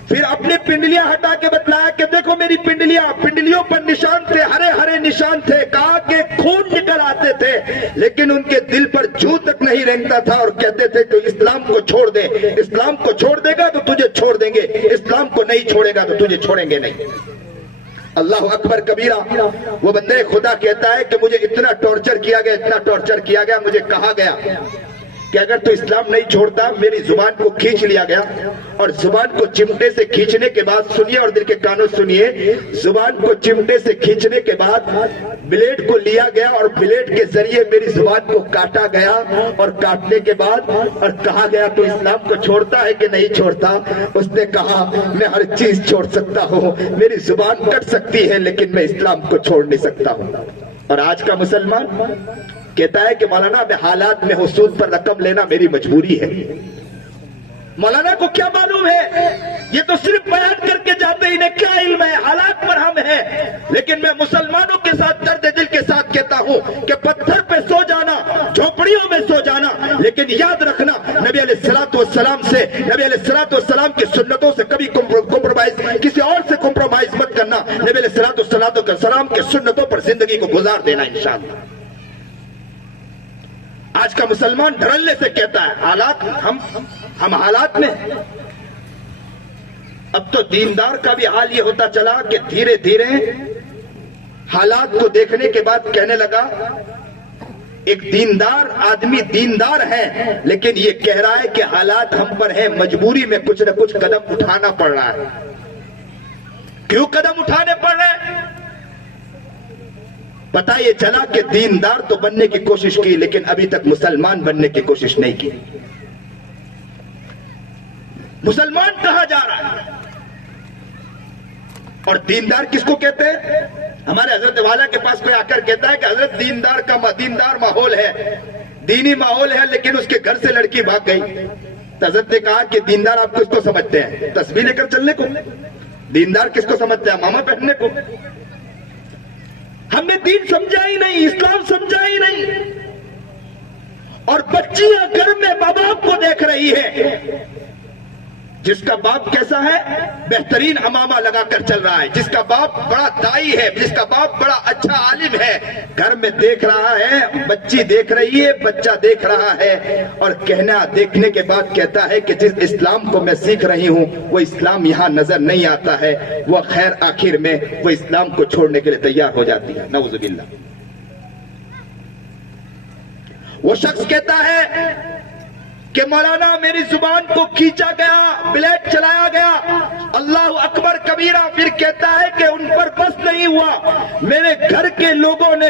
پھر اپنی پنڈلیاں ہٹا کے بتلایا کہ دیکھو میری پنڈلیوں پر نشان تھے، ہرے ہرے نشان تھے۔ کہا کہ خون نکل آتے تھے لیکن ان کے دل پر جھو تک نہیں رینگتا تھا اور کہتے تھے کہ اسلام کو چھوڑ دے، اسلام کو چھوڑ دے گا تو تجھے چھوڑ دیں گے، اسلام کو نہیں چھوڑے گا تو تجھے چھوڑیں گے نہیں۔ اللہ اکبر کبیرہ۔ وہ بندے خدا کہتا ہے کہ مجھے اتنا ٹارچر کیا گیا، اتنا ٹارچر کیا گیا، مجھے کہا گیا کہ اگر تو اسلام نہیں چھوڑتا، میری زبان کو کھینچ لیا گیا، اور زبان کو چمٹے سے کھینچنے کے بعد، سنیے اور دل کے کانوں سنیے، زبان کو چمٹے سے کھینچنے کے بعد بلیڈ کو لیا گیا اور بلیڈ کے ذریعے میری زبان کو کاٹا گیا، اور کاٹنے کے بعد اور کہا گیا تو اسلام کو چھوڑتا ہے کہ نہیں چھوڑتا؟ اس نے کہا میں ہر چیز چھوڑ سکتا ہوں، میری زبان کٹ سکتی ہے لیکن میں اسلام کو چھوڑ نہیں سکتا ہوں۔ اور آج کا مسلمان کہتا ہے کہ مولانا میں حالات میں ہوں، سود پر رقم لینا میری مجبوری ہے۔ مولانا کو کیا معلوم ہے؟ یہ تو صرف بیان کر کے جاتے، انہیں کیا علم ہے؟ حالات پر ہم ہیں۔ لیکن میں مسلمانوں کے ساتھ درد دل کے ساتھ کہتا ہوں کہ پتھر پہ سو جانا، جھوپڑیوں میں سو جانا، لیکن یاد رکھنا نبی علیہ الصلوۃ والسلام سے، نبی علیہ الصلوۃ والسلام کی سنتوں سے کبھی کمپرومائز، کسی اور سے کمپرومائز مت کرنا، نبی علیہ الصلوۃ والسلام کی سنتوں پر زندگی کو گزار دینا انشاءاللہ۔ آج کا مسلمان دھڑلے سے کہتا ہے حالات، ہم حالات میں۔ اب تو دیندار کا بھی حال یہ ہوتا چلا کہ دھیرے دھیرے حالات کو دیکھنے کے بعد کہنے لگا ایک دیندار آدمی دیندار ہے، لیکن یہ کہہ رہا ہے کہ حالات ہم پر ہیں، مجبوری میں کچھ نہ کچھ قدم اٹھانا پڑ رہا ہے۔ کیوں قدم اٹھانے پڑ رہے ہیں؟ پتا یہ چلا کہ دیندار تو بننے کی کوشش کی، لیکن ابھی تک مسلمان بننے کی کوشش نہیں کی۔ مسلمان کہا جا رہا ہے، اور دیندار کس کو کہتے ہیں؟ ہمارے حضرت والا کے پاس کوئی آ کر کہتا ہے کہ حضرت دیندار ماحول ہے، دینی ماحول ہے، لیکن اس کے گھر سے لڑکی بھاگ گئی۔ تو حضرت نے کہا کہ دیندار آپ کس کو سمجھتے ہیں؟ تسبیح لے کر چلنے کو؟ دیندار کس کو سمجھتے ہیں؟ ماما پہننے کو؟ ہم نے دین سمجھا ہی نہیں، اسلام سمجھا ہی نہیں، اور بچیاں گھر میں ماں باپ کو دیکھ رہی ہے، جس کا باپ کیسا ہے؟ بہترین امامہ لگا کر چل رہا ہے، جس کا باپ بڑا دائی ہے، جس کا باپ بڑا اچھا عالم ہے، گھر میں دیکھ رہا ہے، بچی دیکھ رہی ہے، بچہ دیکھ رہا ہے، اور دیکھنے کے بعد کہتا ہے کہ جس اسلام کو میں سیکھ رہی ہوں وہ اسلام یہاں نظر نہیں آتا ہے، وہ خیر آخر میں وہ اسلام کو چھوڑنے کے لیے تیار ہو جاتی ہے۔ نعوذ باللہ۔ وہ شخص کہتا ہے کہ مولانا میری زبان کو کھینچا گیا، بلیڈ چلایا گیا، اللہ اکبر کبیرہ۔ پھر کہتا ہے کہ ان پر بس نہیں ہوا، میرے گھر کے لوگوں نے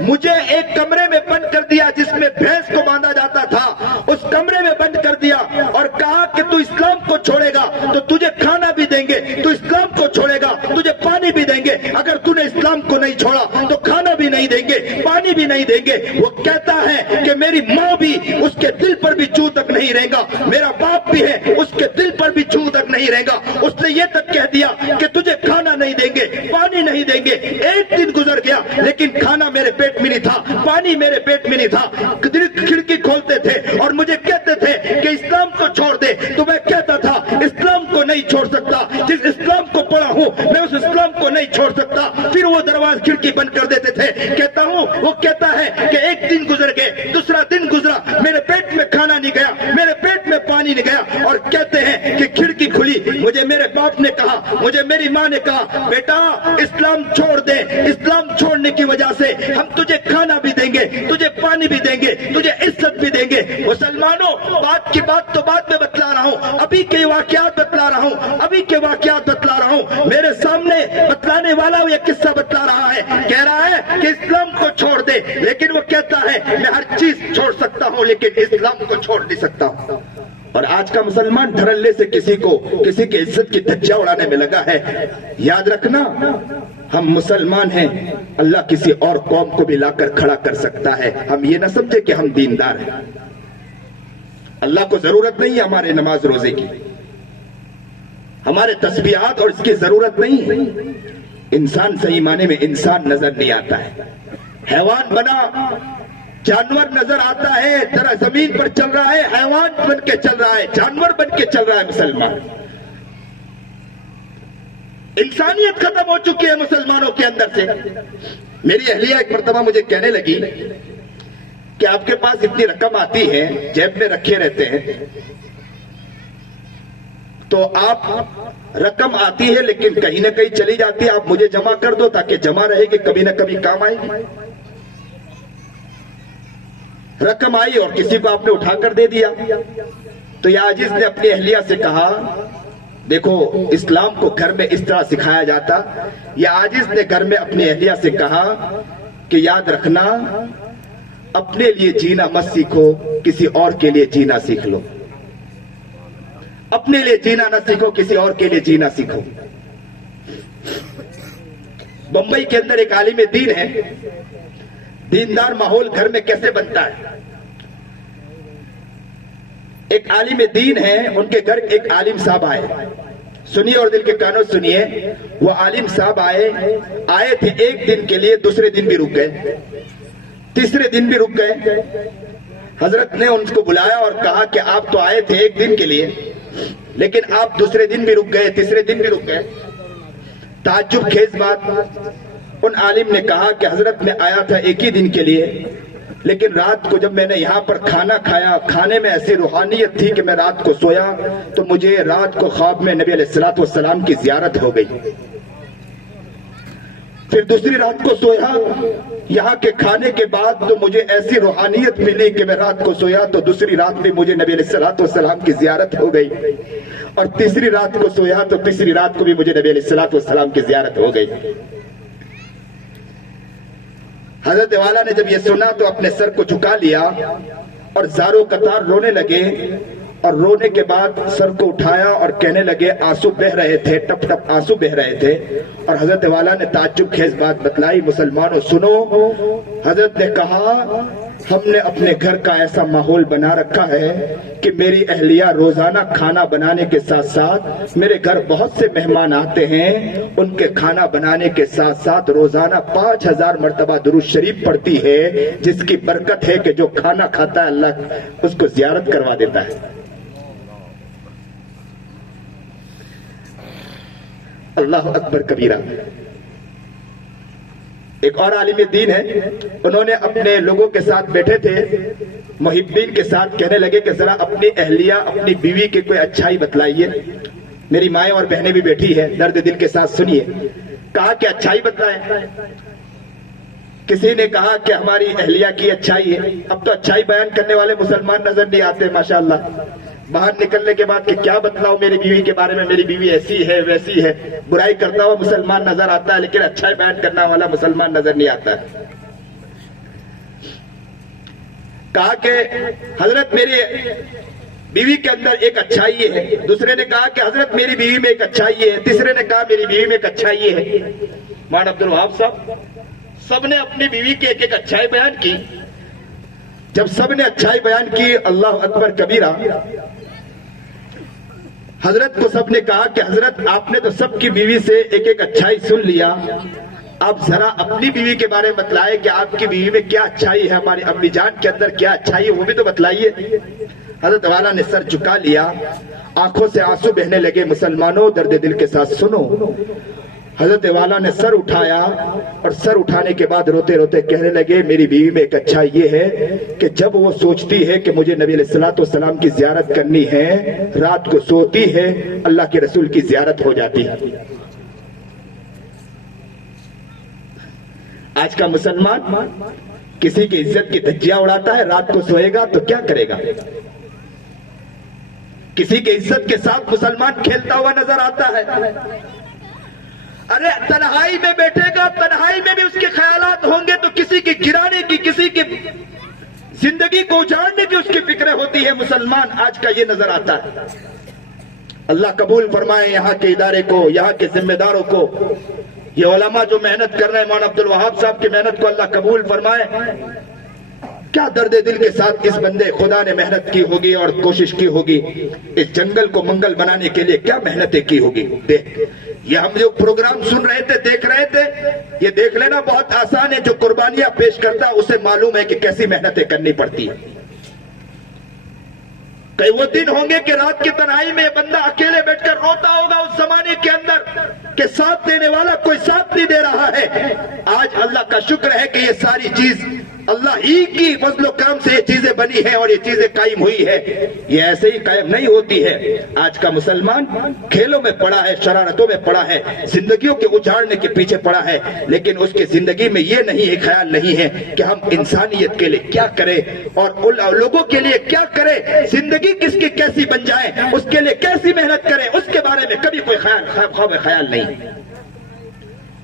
مجھے ایک کمرے میں بند کر دیا جس میں بھینس کو باندھا جاتا تھا، اس کمرے میں بند کر دیا، اور کہا کہ تو اسلام کو چھوڑے گا تو تجھے کھانا بھی دیں گے، تو اسلام کو چھوڑے گا تجھے پانی بھی دیں گے، اگر تو نے اسلام کو نہیں چھوڑا تو کھانا بھی نہیں دیں گے، پانی بھی نہیں دیں گے۔ وہ کہتا ہے کہ میری ماں بھی اس کے دل پر بھی چوٹ تک نہیں رہے گا، میرا باپ بھی ہے اس کے دل پر بھی چھو تک نہیں رہے گا، اس نے یہ تک کہہ دیا کہ تجھے کھانا نہیں دیں گے، پانی نہیں دیں گے۔ ایک دن گزر گیا لیکن کھانا میرے پیٹ میں نہیں تھا، پانی میرے پیٹ میں نہیں تھا، کھڑکی کھولتے تھے اور مجھے کہتے تھے کہ اسلام کو چھوڑ دے، تو میں کہتا تھا اسلام کو نہیں چھوڑ سکتا، جس اسلام کو پڑھا ہوں میں اس اسلام کو نہیں چھوڑ سکتا۔ پھر وہ دروازہ کھڑکی بند کر دیتے تھے۔ کہتا ہوں، وہ کہتا ہے کہ ایک دن گزر گئے، دوسرا دن گزرا، میرے پیٹ میں کھانا نہیں گیا، میرے پیٹ میں پانی نہیں گیا، اور کہتے ہیں کہ کھڑکی کھلی، مجھے میرے باپ نے کہا، مجھے میری ماں نے کہا بیٹا اسلام چھوڑ دے، اسلام چھوڑنے کی وجہ سے ہم تجھے کھانا بھی دیں گے، تجھے پانی بھی دیں گے، تجھے عزت بھی دیں گے۔ مسلمانوں، بات کی بات تو بعد میں بتلا رہا ہوں، ابھی کے واقعات بتلا رہا ہوں، ابھی کے واقعات بتلا رہا ہوں۔ میرے سامنے بتلانے والا یہ قصہ بتلا رہا ہے، کہہ رہا ہے کہ اسلام کو چھوڑ دے، لیکن وہ کہتا ہے میں ہر چیز چھوڑ سکتا ہوں لیکن اسلام کو چھوڑ نہیں سکتا ہوں۔ اور آج کا مسلمان دھڑلے سے کسی کی عزت کی دھجیاں اڑانے میں لگا ہے۔ یاد رکھنا ہم مسلمان ہیں، اللہ کسی اور قوم کو بھی لا کر کھڑا کر سکتا ہے، ہم یہ نہ سمجھے کہ ہم دیندار ہیں۔ اللہ کو ضرورت نہیں ہے ہمارے نماز روزے کی، ہمارے تسبیحات اور اس کی ضرورت نہیں ہے۔ انسان صحیح معنی میں انسان نظر نہیں آتا ہے، حیوان بنا جانور نظر آتا ہے، ذرا زمین پر چل رہا ہے، حیوان بن کے چل رہا ہے، جانور بن کے چل رہا ہے مسلمان۔ انسانیت ختم ہو چکی ہے مسلمانوں کے اندر سے۔ میری اہلیہ ایک مرتبہ مجھے کہنے لگی کہ آپ کے پاس اتنی رقم آتی ہے، جیب میں رکھے رہتے ہیں، تو آپ رقم آتی ہے لیکن کہیں نہ کہیں چلی جاتی ہے، آپ مجھے جمع کر دو تاکہ جمع رہے گی، کبھی نہ کبھی کام آئے گی۔ رقم آئی اور کسی کو آپ نے اٹھا کر دے دیا. تو یہ عاجز نے اپنی اہلیہ سے کہا، دیکھو اسلام کو گھر میں اس طرح سکھایا جاتا. یہ عاجز نے گھر میں اپنی اہلیہ سے کہا کہ یاد رکھنا، اپنے لیے جینا مت سیکھو، کسی اور کے لیے جینا سیکھ لو. اپنے لیے جینا نہ سیکھو، کسی اور کے لیے جینا سیکھو. بمبئی کے اندر ایک عالم دین ہے. دیندار ماحول گھر میں کیسے بنتا ہے؟ ایک عالم دین ہے، ان کے گھر ایک عالم صاحب آئے. سنیے اور دل کے کانوں سنیے. وہ عالم صاحب آئے تھے ایک دن کے لیے، دوسرے دن بھی رک گئے، تیسرے دن بھی رک گئے. حضرت نے ان کو بلایا اور کہا کہ آپ تو آئے تھے ایک دن کے لیے، لیکن آپ دوسرے دن بھی رک گئے، تیسرے دن بھی رک گئے. تعجب خیز بات. ان عالم نے کہا کہ حضرت میں آیا تھا ایک ہی دن کے لیے، لیکن رات کو جب میں نے یہاں پر کھانا کھایا، کھانے میں ایسی روحانیت تھی کہ میں رات کو سویا تو مجھے رات کو خواب میں نبی علیہ السلام کی زیارت ہو گئی. پھر دوسری رات کو سویا، یہاں کے کھانے کے بعد تو مجھے ایسی روحانیت ملی کہ میں رات کو سویا تو دوسری رات میں مجھے نبی علیہ السلام کی زیارت ہو گئی. اور تیسری رات کو سویا تو تیسری رات کو بھی مجھے نبی علیہ السلام کی زیارت ہو گئی. حضرت والا نے جب یہ سنا تو اپنے سر کو جھکا لیا اور زاروں قطار رونے لگے. اور رونے کے بعد سر کو اٹھایا اور کہنے لگے، آنسو بہ رہے تھے، ٹپ ٹپ آنسو بہ رہے تھے. اور حضرت والا نے تعجب خیز بات بتلائی، مسلمانوں سنو. حضرت نے کہا، ہم نے اپنے گھر کا ایسا ماحول بنا رکھا ہے کہ میری اہلیہ روزانہ کھانا بنانے کے ساتھ ساتھ، میرے گھر بہت سے مہمان آتے ہیں، ان کے کھانا بنانے کے ساتھ ساتھ روزانہ 5000 مرتبہ درود شریف پڑھتی ہے، جس کی برکت ہے کہ جو کھانا کھاتا ہے اللہ اس کو زیارت کروا دیتا ہے. اللہ اکبر کبیرہ. ایک اور عالم دین ہے، انہوں نے اپنے لوگوں کے ساتھ بیٹھے تھے، محبین کے ساتھ، کہنے لگے کہ ذرا اپنی اہلیہ، اپنی بیوی کی کوئی اچھائی بتلائیے. میری مائیں اور بہنیں بھی بیٹھی ہیں، درد دل کے ساتھ سنیے. کہا کہ اچھائی بتلائیں. کسی نے کہا کہ ہماری اہلیہ کی اچھائی ہے. اب تو اچھائی بیان کرنے والے مسلمان نظر نہیں آتے ماشاءاللہ. باہر نکلنے کے بعد کہ کیا بتلاؤ میری بیوی کے بارے میں، میری بیوی ایسی ہے ویسی ہے. برائی کرتا ہوا مسلمان نظر آتا ہے، لیکن اچھائی بیان کرنے والا مسلمان نظر نہیں آتا ہے. کہا کہ حضرت میری بیوی کے اندر ایک اچھائی ہے. دوسرے نے کہا کہ حضرت میری بیوی میں ایک اچھائی ہے. تیسرے نے کہا میری بیوی میں ایک اچھائی ہے. مولانا عبد الوہاب صاحب سب نے اپنی بیوی کی ایک ایک اچھائی بیان کی. جب سب نے اچھائی بیان کی، اللہ اکبر کبیرہ، حضرت کو سب نے کہا کہ حضرت آپ نے تو سب کی بیوی سے ایک ایک اچھائی سن لیا، آپ ذرا اپنی بیوی کے بارے میں بتلائے کہ آپ کی بیوی میں کیا اچھائی ہے، ہماری امی جان کے اندر کیا اچھائی ہے، وہ بھی تو بتلائیے. حضرت والا نے سر جھکا لیا، آنکھوں سے آنسو بہنے لگے. مسلمانوں درد دل کے ساتھ سنو. حضرت والا نے سر اٹھایا اور سر اٹھانے کے بعد روتے روتے کہنے لگے، میری بیوی میں ایک اچھائی یہ ہے کہ جب وہ سوچتی ہے کہ مجھے نبی علیہ السلام کی زیارت کرنی ہے، رات کو سوتی ہے، اللہ کے رسول کی زیارت ہو جاتی ہے. آج کا مسلمان کسی کی عزت کی دھجیاں اڑاتا ہے، رات کو سوئے گا تو کیا کرے گا؟ کسی کی عزت کے ساتھ مسلمان کھیلتا ہوا نظر آتا ہے. ارے تنہائی میں بیٹھے گا، تنہائی میں بھی اس کے خیالات ہوں گے تو کسی کی گرانے کی، کسی کی زندگی کو اجاڑنے کی اس کی فکریں ہوتی ہے. مسلمان آج کا یہ نظر آتا ہے. اللہ قبول فرمائے یہاں کے ادارے کو، یہاں کے ذمہ داروں کو. یہ علماء جو محنت کر رہے ہیں، مولانا عبد الوہاب صاحب کی محنت کو اللہ قبول فرمائے. کیا درد دل کے ساتھ اس بندے خدا نے محنت کی ہوگی اور کوشش کی ہوگی، اس جنگل کو منگل بنانے کے لیے کیا محنتیں کی ہوگی. دیکھ، یہ ہم جو پروگرام سن رہے تھے، دیکھ رہے تھے، یہ دیکھ لینا بہت آسان ہے. جو قربانیاں پیش کرتا ہے اسے معلوم ہے کہ کیسی محنتیں کرنی پڑتی ہیں. کئی وہ دن ہوں گے کہ رات کی تنہائی میں بندہ اکیلے بیٹھ کر روتا ہوگا اس زمانے کے اندر کہ ساتھ دینے والا کوئی ساتھ نہیں دے رہا ہے. آج اللہ کا شکر ہے کہ یہ ساری چیز اللہ ہی کی فضل و کرم سے یہ چیزیں بنی ہیں اور یہ چیزیں قائم ہوئی ہے، یہ ایسے ہی قائم نہیں ہوتی ہے۔ آج کا مسلمان کھیلوں میں پڑا ہے، شرارتوں میں پڑا ہے، زندگیوں کے اجاڑنے کے پیچھے پڑا ہے، لیکن اس کی زندگی میں یہ نہیں ہے، خیال نہیں ہے کہ ہم انسانیت کے لیے کیا کریں اور ان لوگوں کے لیے کیا کریں، زندگی کس کی کیسی بن جائے، اس کے لیے کیسی محنت کریں، اس کے بارے میں کبھی کوئی خیال نہیں۔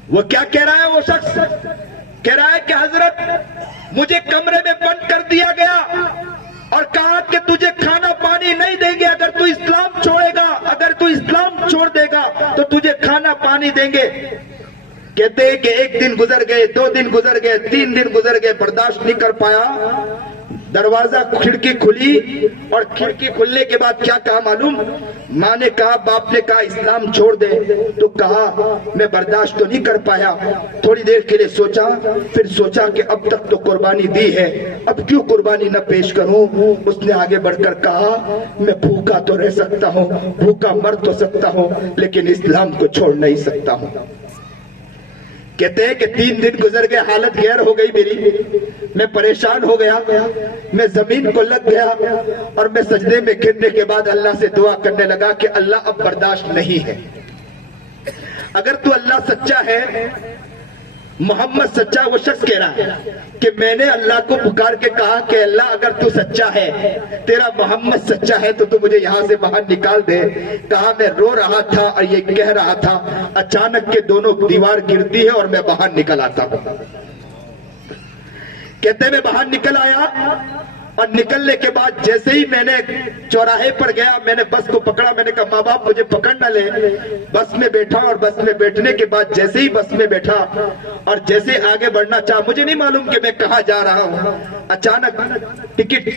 وہ کیا کہہ رہا ہے؟ وہ شخص کہہ رہا ہے کہ حضرت مجھے کمرے میں بند کر دیا گیا اور کہا کہ تجھے کھانا پانی نہیں دیں گے اگر تو اسلام چھوڑے گا، اگر تو اسلام چھوڑ دے گا تو تجھے کھانا پانی دیں گے۔ کہتے ہیں کہ ایک دن گزر گئے، 2 دن گزر گئے، 3 دن گزر گئے، برداشت نہیں کر پایا، دروازہ کھڑکی کھلی، اور کھڑکی کھلنے کے بعد کیا کہا معلوم؟ ماں نے کہا، باپ نے کہا اسلام چھوڑ دے، تو کہا میں برداشت تو نہیں کر پایا، تھوڑی دیر کے لیے سوچا، پھر سوچا کہ اب تک تو قربانی دی ہے، اب کیوں قربانی نہ پیش کروں؟ اس نے آگے بڑھ کر کہا میں بھوکا تو رہ سکتا ہوں، بھوکا مر تو سکتا ہوں، لیکن اسلام کو چھوڑ نہیں سکتا ہوں۔ کہتے ہیں کہ 3 دن گزر گئے، حالت غیر ہو گئی میری، میں پریشان ہو گیا، میں زمین کو لگ گیا اور میں سجدے میں گرنے کے بعد اللہ سے دعا کرنے لگا کہ اللہ اب برداشت نہیں ہے، اگر تو اللہ سچا ہے، محمد سچا، وہ شخص کہہ رہا ہے کہ میں نے اللہ کو پکار کے کہا کہ اللہ اگر تو سچا ہے، تیرا محمد سچا ہے تو مجھے یہاں سے باہر نکال دے۔ کہا میں رو رہا تھا اور یہ کہہ رہا تھا، اچانک کے دونوں دیوار گرتی ہے اور میں باہر نکل آتا ہوں۔ کہتے میں باہر نکل آیا اور نکلنے کے بعد جیسے ہی میں نے چوراہے پر گیا، میں نے بس کو پکڑا، میں نے کہا ماں باپ مجھے پکڑ نہ لے، بس میں بیٹھا، اور بس میں بیٹھنے کے بعد جیسے ہی بس میں بیٹھا اور جیسے آگے بڑھنا چاہا، مجھے نہیں معلوم کہ میں کہاں جا رہا ہوں، اچانک ٹکٹ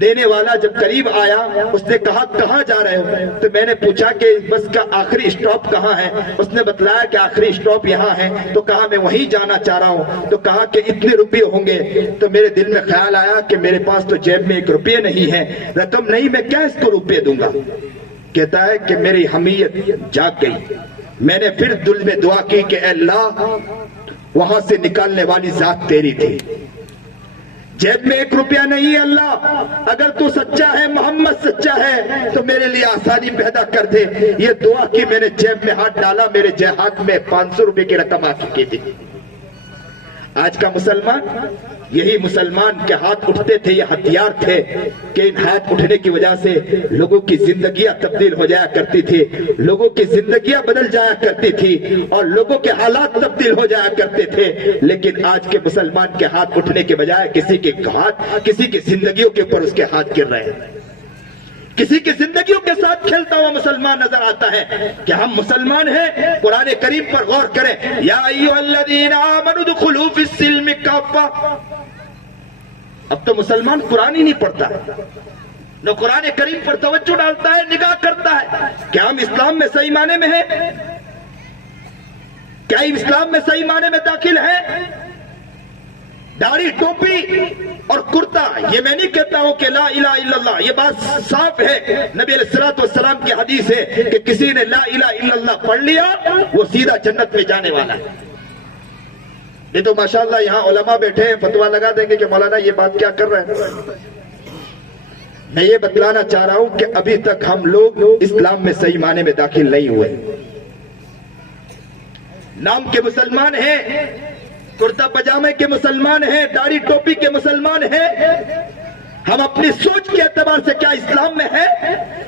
دینے والا جب قریب آیا اس نے کہا کہاں جا رہے ہو؟ تو میں نے پوچھا کہ بس کا آخری اسٹاپ کہاں ہے؟ اس نے بتلایا کہ آخری اسٹاپ یہاں ہے، تو کہا میں وہیں جانا چاہ رہا ہوں، تو کہا کہ اتنے روپے ہوں گے؟ تو میرے دل میں خیال آیا کہ میرے پاس تو جیب میں 1 روپے نہیں ہے، رقم نہیں، میں کیا اس کو روپے دوں گا؟ کہتا ہے کہ میری حمیت جاگ گئی، میں نے پھر دل میں دعا کی کہ اے اللہ وہاں سے نکالنے والی ذات تیری تھی، جیب میں 1 روپیہ نہیں ہے، اللہ اگر تو سچا ہے، محمد سچا ہے تو میرے لیے آسانی پیدا کر دے۔ یہ دعا کی، میں نے جیب میں ہاتھ ڈالا، میرے ہاتھ میں 500 روپے کی رقم آ چکی تھی۔ آج کا مسلمان، یہی مسلمان کے ہاتھ اٹھتے تھے، یہ ہتھیار تھے کہ ان ہاتھ اٹھنے کی وجہ سے لوگوں کی زندگیاں تبدیل ہو جایا کرتی تھی، لوگوں کی زندگیاں بدل جایا کرتی تھی اور لوگوں کے حالات تبدیل ہو جایا کرتے تھے، لیکن آج کے مسلمان کے ہاتھ اٹھنے کے بجائے کسی کی زندگیوں کے اوپر اس کے ہاتھ گر رہے ہیں، کسی کی زندگیوں کے ساتھ کھیلتا ہوا مسلمان نظر آتا ہے۔ کہ ہم مسلمان ہیں، قرآن کریم پر غور کریں، یا ایھا الذین آمنوا ادخلوا فی السلم کافہ۔ اب تو مسلمان قرآن ہی نہیں پڑھتا ہے، نہ قرآن کریم پر توجہ ڈالتا ہے، نگاہ کرتا ہے۔ کیا ہم اسلام میں صحیح معنی میں ہیں؟ کیا اسلام میں صحیح معنی میں داخل ہیں؟ داڑھی، ٹوپی اور کرتا، یہ میں نہیں کہتا ہوں کہ لا الہ الا اللہ، یہ بات صاف ہے، نبی علیہ الصلوۃ والسلام کی حدیث ہے کہ کسی نے لا الہ الا اللہ پڑھ لیا وہ سیدھا جنت میں جانے والا ہے۔ یہ تو ماشاءاللہ یہاں علماء بیٹھے ہیں، فتویٰ لگا دیں گے کہ مولانا یہ بات کیا کر رہے ہیں۔ میں یہ بتلانا چاہ رہا ہوں کہ ابھی تک ہم لوگ اسلام میں صحیح معنی میں داخل نہیں ہوئے، نام کے مسلمان ہیں، کرتا پجامے کے مسلمان ہیں، داڑھی ٹوپی کے مسلمان ہیں، ہم اپنی سوچ کے اعتبار سے کیا اسلام میں ہے؟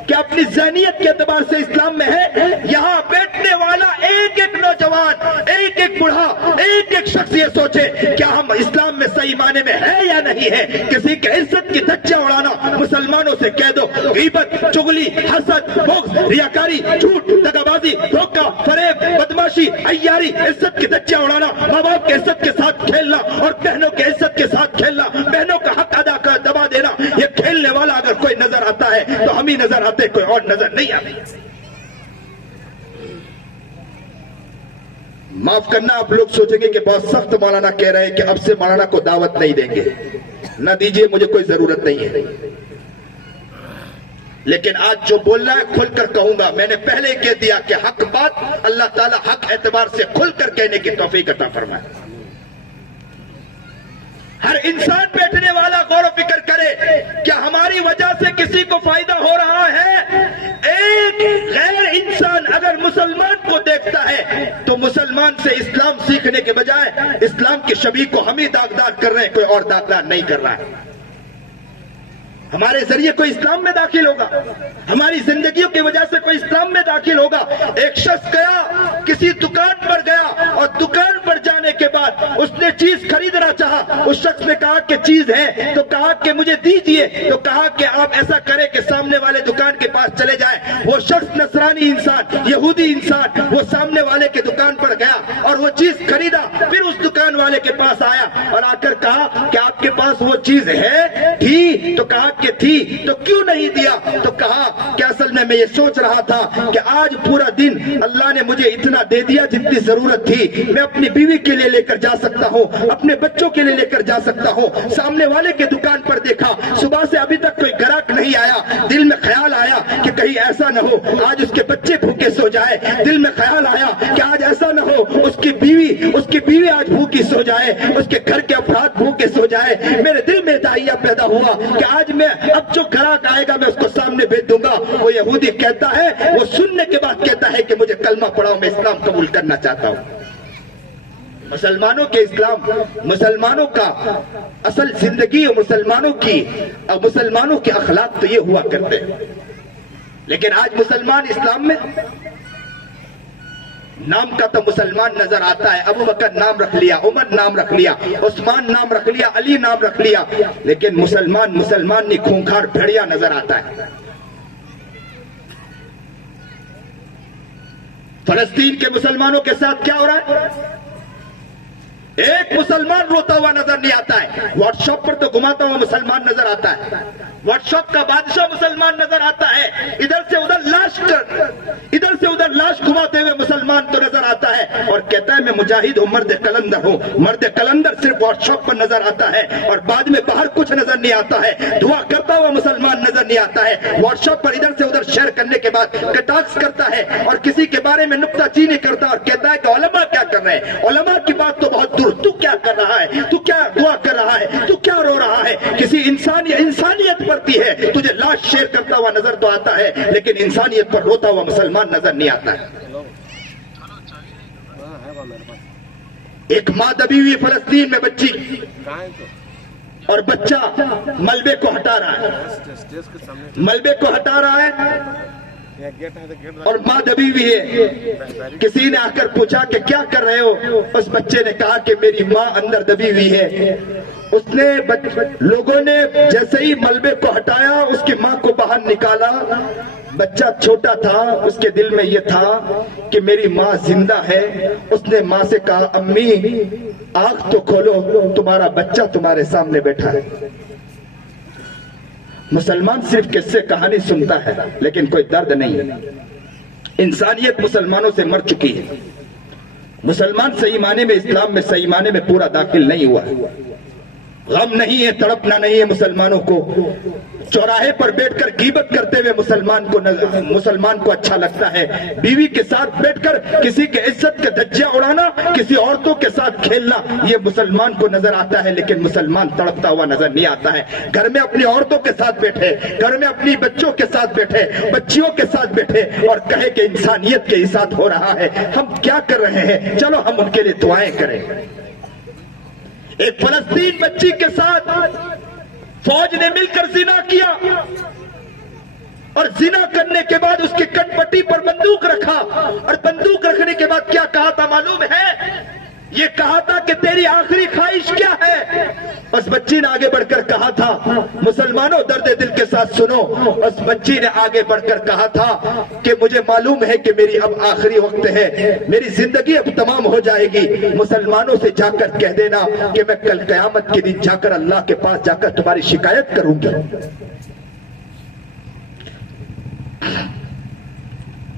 کیا اپنی ذہنیت کے اعتبار سے اسلام میں ہے؟ یہاں بیٹھنے والا ایک ایک نوجوان، ایک ایک بوڑھا، ایک ایک شخص یہ سوچے کیا ہم اسلام میں صحیح معنی میں ہے یا نہیں ہے؟ کسی کے عزت کی دھجیاں اڑانا، مسلمانوں سے کہہ دو غیبت، چغلی، حسد، بغض، ریاکاری، جھوٹ، دغابازی، دھوکہ، فریب، بدماشی، عیاری، عزت کی دھجیاں اڑانا، ماں باپ کے عزت کے ساتھ کھیلنا اور بہنوں کے عزت کے ساتھ کھیلنا، بہنوں کا حق ادا کر دبا دینا، یہ کھیلنے والا اگر کوئی نظر آتا ہے تو ہم ہی نظر آتے، کوئی اور نظر نہیں آتے۔ معاف کرنا، آپ لوگ سوچیں گے کہ بہت سخت مولانا کہہ رہے ہیں کہ اب سے مولانا کو دعوت نہیں دیں گے، نہ دیجیے، مجھے کوئی ضرورت نہیں ہے، لیکن آج جو بولنا ہے کھل کر کہوں گا۔ میں نے پہلے کہہ دیا کہ حق بات اللہ تعالیٰ حق اعتبار سے کھل کر کہنے کی توفیق عطا فرمائے۔ ہر انسان بیٹھنے والا غور و فکر کرے کہ ہماری وجہ سے کسی کو فائدہ ہو رہا ہے؟ ایک غیر انسان اگر مسلمان کو دیکھتا ہے تو مسلمان سے اسلام سیکھنے کے بجائے اسلام کے شبیہ کو ہم ہی داغدار کر رہے ہیں، کوئی اور داغدار نہیں کر رہا ہے۔ ہمارے ذریعے کوئی اسلام میں داخل ہوگا، ہماری زندگیوں کی وجہ سے کوئی اسلام میں داخل ہوگا۔ ایک شخص گیا، کسی دکان پر گیا، اور دکان پر جانے کے بعد اس نے چیز خریدنا چاہا۔ اس شخص نے کہا کہ چیز ہے، تو کہا کہ مجھے دیجئے، تو کہا کہ آپ ایسا کریں کہ سامنے والے دکان کے پاس چلے جائیں۔ وہ شخص نصرانی انسان، یہودی انسان، وہ سامنے والے کے دکان پر گیا اور وہ چیز خریدا، پھر اس دکان والے کے پاس آیا اور آ کر کہا کہ آپ کے پاس وہ چیز ہے؟ تھی؟ تو کہا کہ تھی، تو کیوں نہیں دیا؟ تو کہا کہ اصل میں یہ سوچ رہا تھا کہ آج پورا دن اللہ نے مجھے اتنا دے دیا جتنی ضرورت تھی، میں اپنی بیوی کے لیے لے کر جا سکتا ہوں، اپنے بچوں کے لیے لے کر جا سکتا ہوں۔ سامنے والے کے دکان پر دیکھا، صبح سے ابھی تک کوئی گراہک نہیں آیا، دل میں خیال آیا کہ کہیں ایسا نہ ہو آج اس کے بچے بھوکے سو جائے، دل میں خیال آیا کہ آج ایسا نہ ہو اس کی بیوی آج بھوکی سو جائے، اس کے گھر کے افراد بھوکے سو جائے۔ میرے دل میں داعیہ پیدا ہوا کہ آج میں اب جو گراہک آئے گا میں اس کو سامنے بھیج دوں گا۔ وہ یہودی کہتا ہے، وہ سننے کے بعد کہتا ہے کہ مجھے کلمہ پڑھاؤ، میں اسلام قبول کرنا چاہتا ہوں۔ مسلمانوں کے اسلام، مسلمانوں کا اصل زندگی اور مسلمانوں کے اخلاق تو یہ ہوا کرتے ہیں، لیکن آج مسلمان اسلام میں نام کا تو مسلمان نظر آتا ہے، ابو بکر نام رکھ لیا، عمر نام رکھ لیا، عثمان نام رکھ لیا، علی نام رکھ لیا، لیکن مسلمان نہیں، خونخوار بھیڑیا نظر آتا ہے۔ فلسطین کے مسلمانوں کے ساتھ کیا ہو رہا ہے؟ ایک مسلمان روتا ہوا نظر نہیں آتا ہے، واٹس شاپ پر تو گھماتا ہوا مسلمان نظر آتا ہے، واٹس شاپ کا بادشاہ مسلمان نظر آتا ہے، ادھر سے ادھر لاش گھماتے ہوئے مسلمان تو نظر آتا ہے، اور کہتا ہے میں مجاہد ہوں، مرد کلندر ہوں۔ مرد کلندر صرف واٹس شاپ پر نظر آتا ہے اور بعد میں باہر کچھ نظر نہیں آتا ہے، دعا کرتا ہوا مسلمان نظر نہیں آتا ہے، واٹس شاپ پر ادھر سے ادھر شیئر کرنے کے بعد کٹاکس کرتا ہے اور کسی کے بارے میں نکتہ چینی کرتا اور کہتا ہے کہ علماء کیا کر رہے ہیں، علماء کی بات تو بہت دور، تو کیا کر رہا ہے، تو کیا دعا کر رہا ہے، تو کیا رو رہا ہے؟ کسی انسانیت پڑتی ہے، تجھے لاش شیئر کرتا ہوا نظر تو آتا ہے، لیکن انسانیت پر روتا ہوا مسلمان نظر نہیں آتا ہے۔ ایک ماں دبی ہوئی فلسطین میں بچی، اور بچہ ملبے کو ہٹا رہا ہے، اور ماں دبی ہوئی ہے۔ کسی نے آ کر پوچھا کہ کیا کر رہے ہو؟ اس بچے نے کہا کہ میری ماں اندر دبی ہوئی ہے۔ لوگوں نے جیسے ہی ملبے کو ہٹایا، اس کی ماں کو باہر نکالا۔ بچہ چھوٹا تھا، اس کے دل میں یہ تھا کہ میری ماں زندہ ہے۔ اس نے ماں سے کہا امی آنکھ تو کھولو، تمہارا بچہ تمہارے سامنے بیٹھا ہے۔ مسلمان صرف قصے کہانی سنتا ہے لیکن کوئی درد نہیں ہے۔ انسانیت مسلمانوں سے مر چکی ہے۔ مسلمان صحیح معنی میں اسلام میں صحیح معنی میں پورا داخل نہیں ہوا ہے۔ غم نہیں ہے، تڑپنا نہیں ہے مسلمانوں کو۔ چوراہے پر بیٹھ کر غیبت کرتے ہوئے مسلمان کو اچھا لگتا ہے۔ بیوی کے ساتھ بیٹھ کر کسی کے عزت کے دھجیاں اڑانا، کسی عورتوں کے ساتھ کھیلنا، یہ مسلمان کو نظر آتا ہے، لیکن مسلمان تڑپتا ہوا نظر نہیں آتا ہے۔ گھر میں اپنی عورتوں کے ساتھ بیٹھے، گھر میں اپنی بچوں کے ساتھ بیٹھے، بچیوں کے ساتھ بیٹھے اور کہے کہ انسانیت کے ساتھ ہو رہا ہے۔ ہم کیا کر رہے ہیں؟ چلو ہم ان کے لیے دعائیں کریں۔ ایک فلسطین بچی کے ساتھ فوج نے مل کر زنا کیا، اور زنا کرنے کے بعد اس کی کٹ پٹی پر بندوق رکھا، اور بندوق رکھنے کے بعد کیا کہا تھا معلوم ہے؟ یہ کہا تھا کہ تیری آخری خواہش کیا ہے؟ اس بچی نے آگے بڑھ کر کہا تھا، مسلمانوں درد دل کے ساتھ سنو، اس بچی نے آگے بڑھ کر کہا تھا کہ مجھے معلوم ہے کہ میری اب آخری وقت ہے، میری زندگی اب تمام ہو جائے گی۔ مسلمانوں سے جا کر کہہ دینا کہ میں کل قیامت کے دن جا کر اللہ کے پاس جا کر تمہاری شکایت کروں گی۔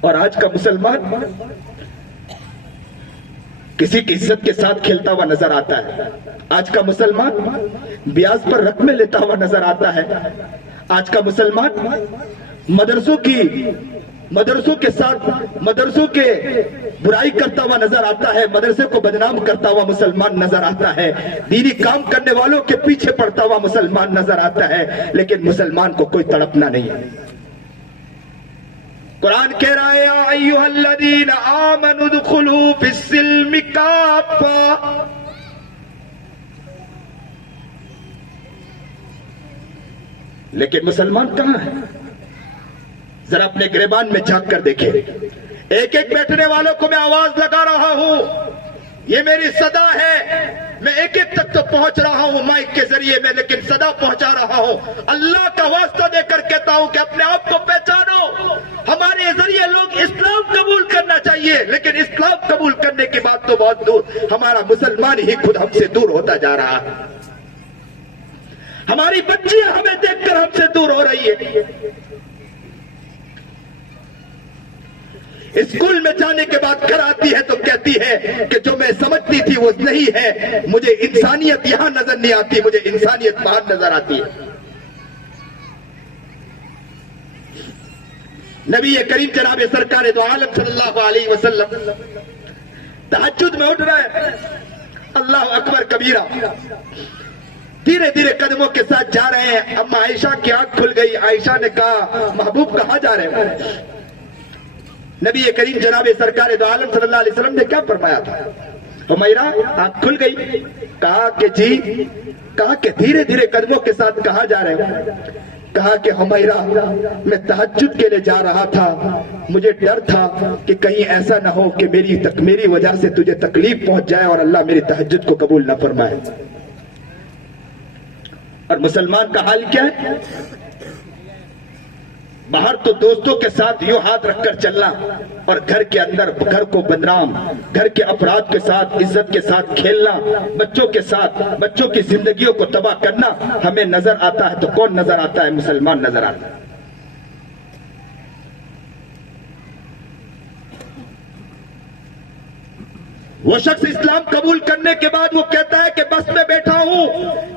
اور آج کا مسلمان کسی کی عزت کے ساتھ کھیلتا ہوا نظر آتا ہے۔ آج کا مسلمان بیاض پر رقمیں لیتا ہوا نظر آتا ہے۔ آج کا مسلمان مدرسوں کی مدرسوں کے ساتھ مدرسوں کے برائی کرتا ہوا نظر آتا ہے، مدرسے کو بدنام کرتا ہوا مسلمان نظر آتا ہے، دینی کام کرنے والوں کے پیچھے پڑتا ہوا مسلمان نظر آتا ہے، لیکن مسلمان کو کوئی تڑپنا نہیں ہے۔ قرآن کہہ رہا ہے یا ایھا الذین آمنوا ادخلوا فی السلم کافہ، لیکن مسلمان کہاں ہے؟ ذرا اپنے گریبان میں جھانک کر دیکھیں۔ ایک ایک بیٹھنے والوں کو میں آواز لگا رہا ہوں، یہ میری صدا ہے، میں ایک ایک تک تو پہنچ رہا ہوں مائک کے ذریعے میں، لیکن صدا پہنچا رہا ہوں۔ اللہ کا واسطہ دے کر کہتا ہوں کہ اپنے آپ کو پہچانو۔ ہمارے ذریعے لوگ اسلام قبول کرنا چاہیے، لیکن اسلام قبول کرنے کی بات تو بہت دور، ہمارا مسلمان ہی خود ہم سے دور ہوتا جا رہا ہے۔ ہماری بچیاں ہمیں دیکھ کر ہم سے دور ہو رہی ہے۔ اسکول میں جانے کے بعد گھر آتی ہے تو کہتی ہے کہ جو میں سمجھتی تھی وہ نہیں ہے، مجھے انسانیت یہاں نظر نہیں آتی، مجھے انسانیت باہر نظر آتی ہے۔ نبی کریم جناب سرکار دو عالم صلی اللہ علیہ وسلم تہجد میں اٹھ رہے ہیں، اللہ اکبر کبیرہ، دھیرے دھیرے قدموں کے ساتھ جا رہے ہیں۔ اما عائشہ کی آنکھ کھل گئی، عائشہ نے کہا محبوب کہاں جا رہے ہیں؟ نبی کریم جناب سرکار دو عالم صلی اللہ علیہ وسلم نے کیا فرمایا تھا؟ حمیرہ آنکھ کھل گئی، کہا کہ جی، کہا کہ دھیرے دھیرے قدموں کے ساتھ کہاں جا رہے ہیں؟ کہا کہ حمیرہ میں تہجد کے لیے جا رہا تھا، مجھے ڈر تھا کہ کہیں ایسا نہ ہو کہ میری وجہ سے تجھے تکلیف پہنچ جائے اور اللہ میری تہجد کو قبول نہ فرمائے۔ اور مسلمان کا حال کیا ہے؟ باہر تو دوستوں کے ساتھ یوں ہاتھ رکھ کر چلنا، اور گھر کے اندر گھر کو بدنام، گھر کے افراد کے ساتھ عزت کے ساتھ کھیلنا، بچوں کے ساتھ بچوں کی زندگیوں کو تباہ کرنا ہمیں نظر آتا ہے تو کون نظر آتا ہے؟ مسلمان نظر آتا ہے۔ وہ شخص اسلام قبول کرنے کے بعد وہ کہتا ہے کہ بس میں بیٹھا ہوں،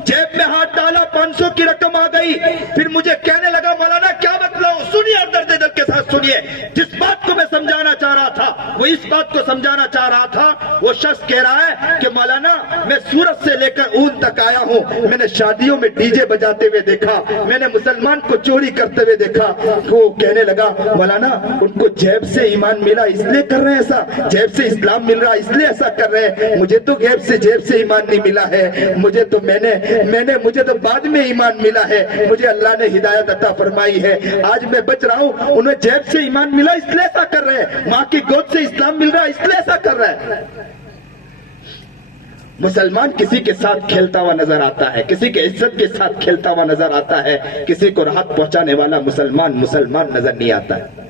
جیب میں ہاتھ ڈالا 500 کی رقم آ گئی، پھر مجھے کہنے لگا مولانا کیا بتلاؤں؟ سنیے اور درد دل کے ساتھ سنیے، جس بات کو میں سمجھانا چاہ رہا تھا وہ اس بات کو سمجھانا چاہ رہا تھا۔ وہ شخص کہہ رہا ہے کہ مولانا میں سورت سے لے کر اون تک آیا ہوں، میں نے شادیوں میں ڈی جے بجاتے ہوئے دیکھا، میں نے مسلمان کو چوری کرتے ہوئے دیکھا۔ وہ کہنے لگا مولانا ان کو جیب سے ایمان ملا اس لیے کر رہے ہیں ایسا، جیب سے اسلام مل رہا اس لیے ایسا کر رہے ہیں، مجھے تو جیب سے ایمان نہیں ملا ہے، مجھے تو بعد میں ایمان ملا ہے، مجھے اللہ نے ہدایت عطا فرمائی ہے، آج میں بچ رہا ہوں، انہیں جیب سے ایمان ملا اس لیے ایسا کر رہے ہیں، ماں کی گود سے اسلام مل رہا اس لیے ایسا کر رہے ہیں۔ مسلمان کسی کے ساتھ کھیلتا ہوا نظر آتا ہے، کسی کے عزت کے ساتھ کھیلتا ہوا نظر آتا ہے، کسی کو راحت پہنچانے والا مسلمان نظر نہیں آتا ہے۔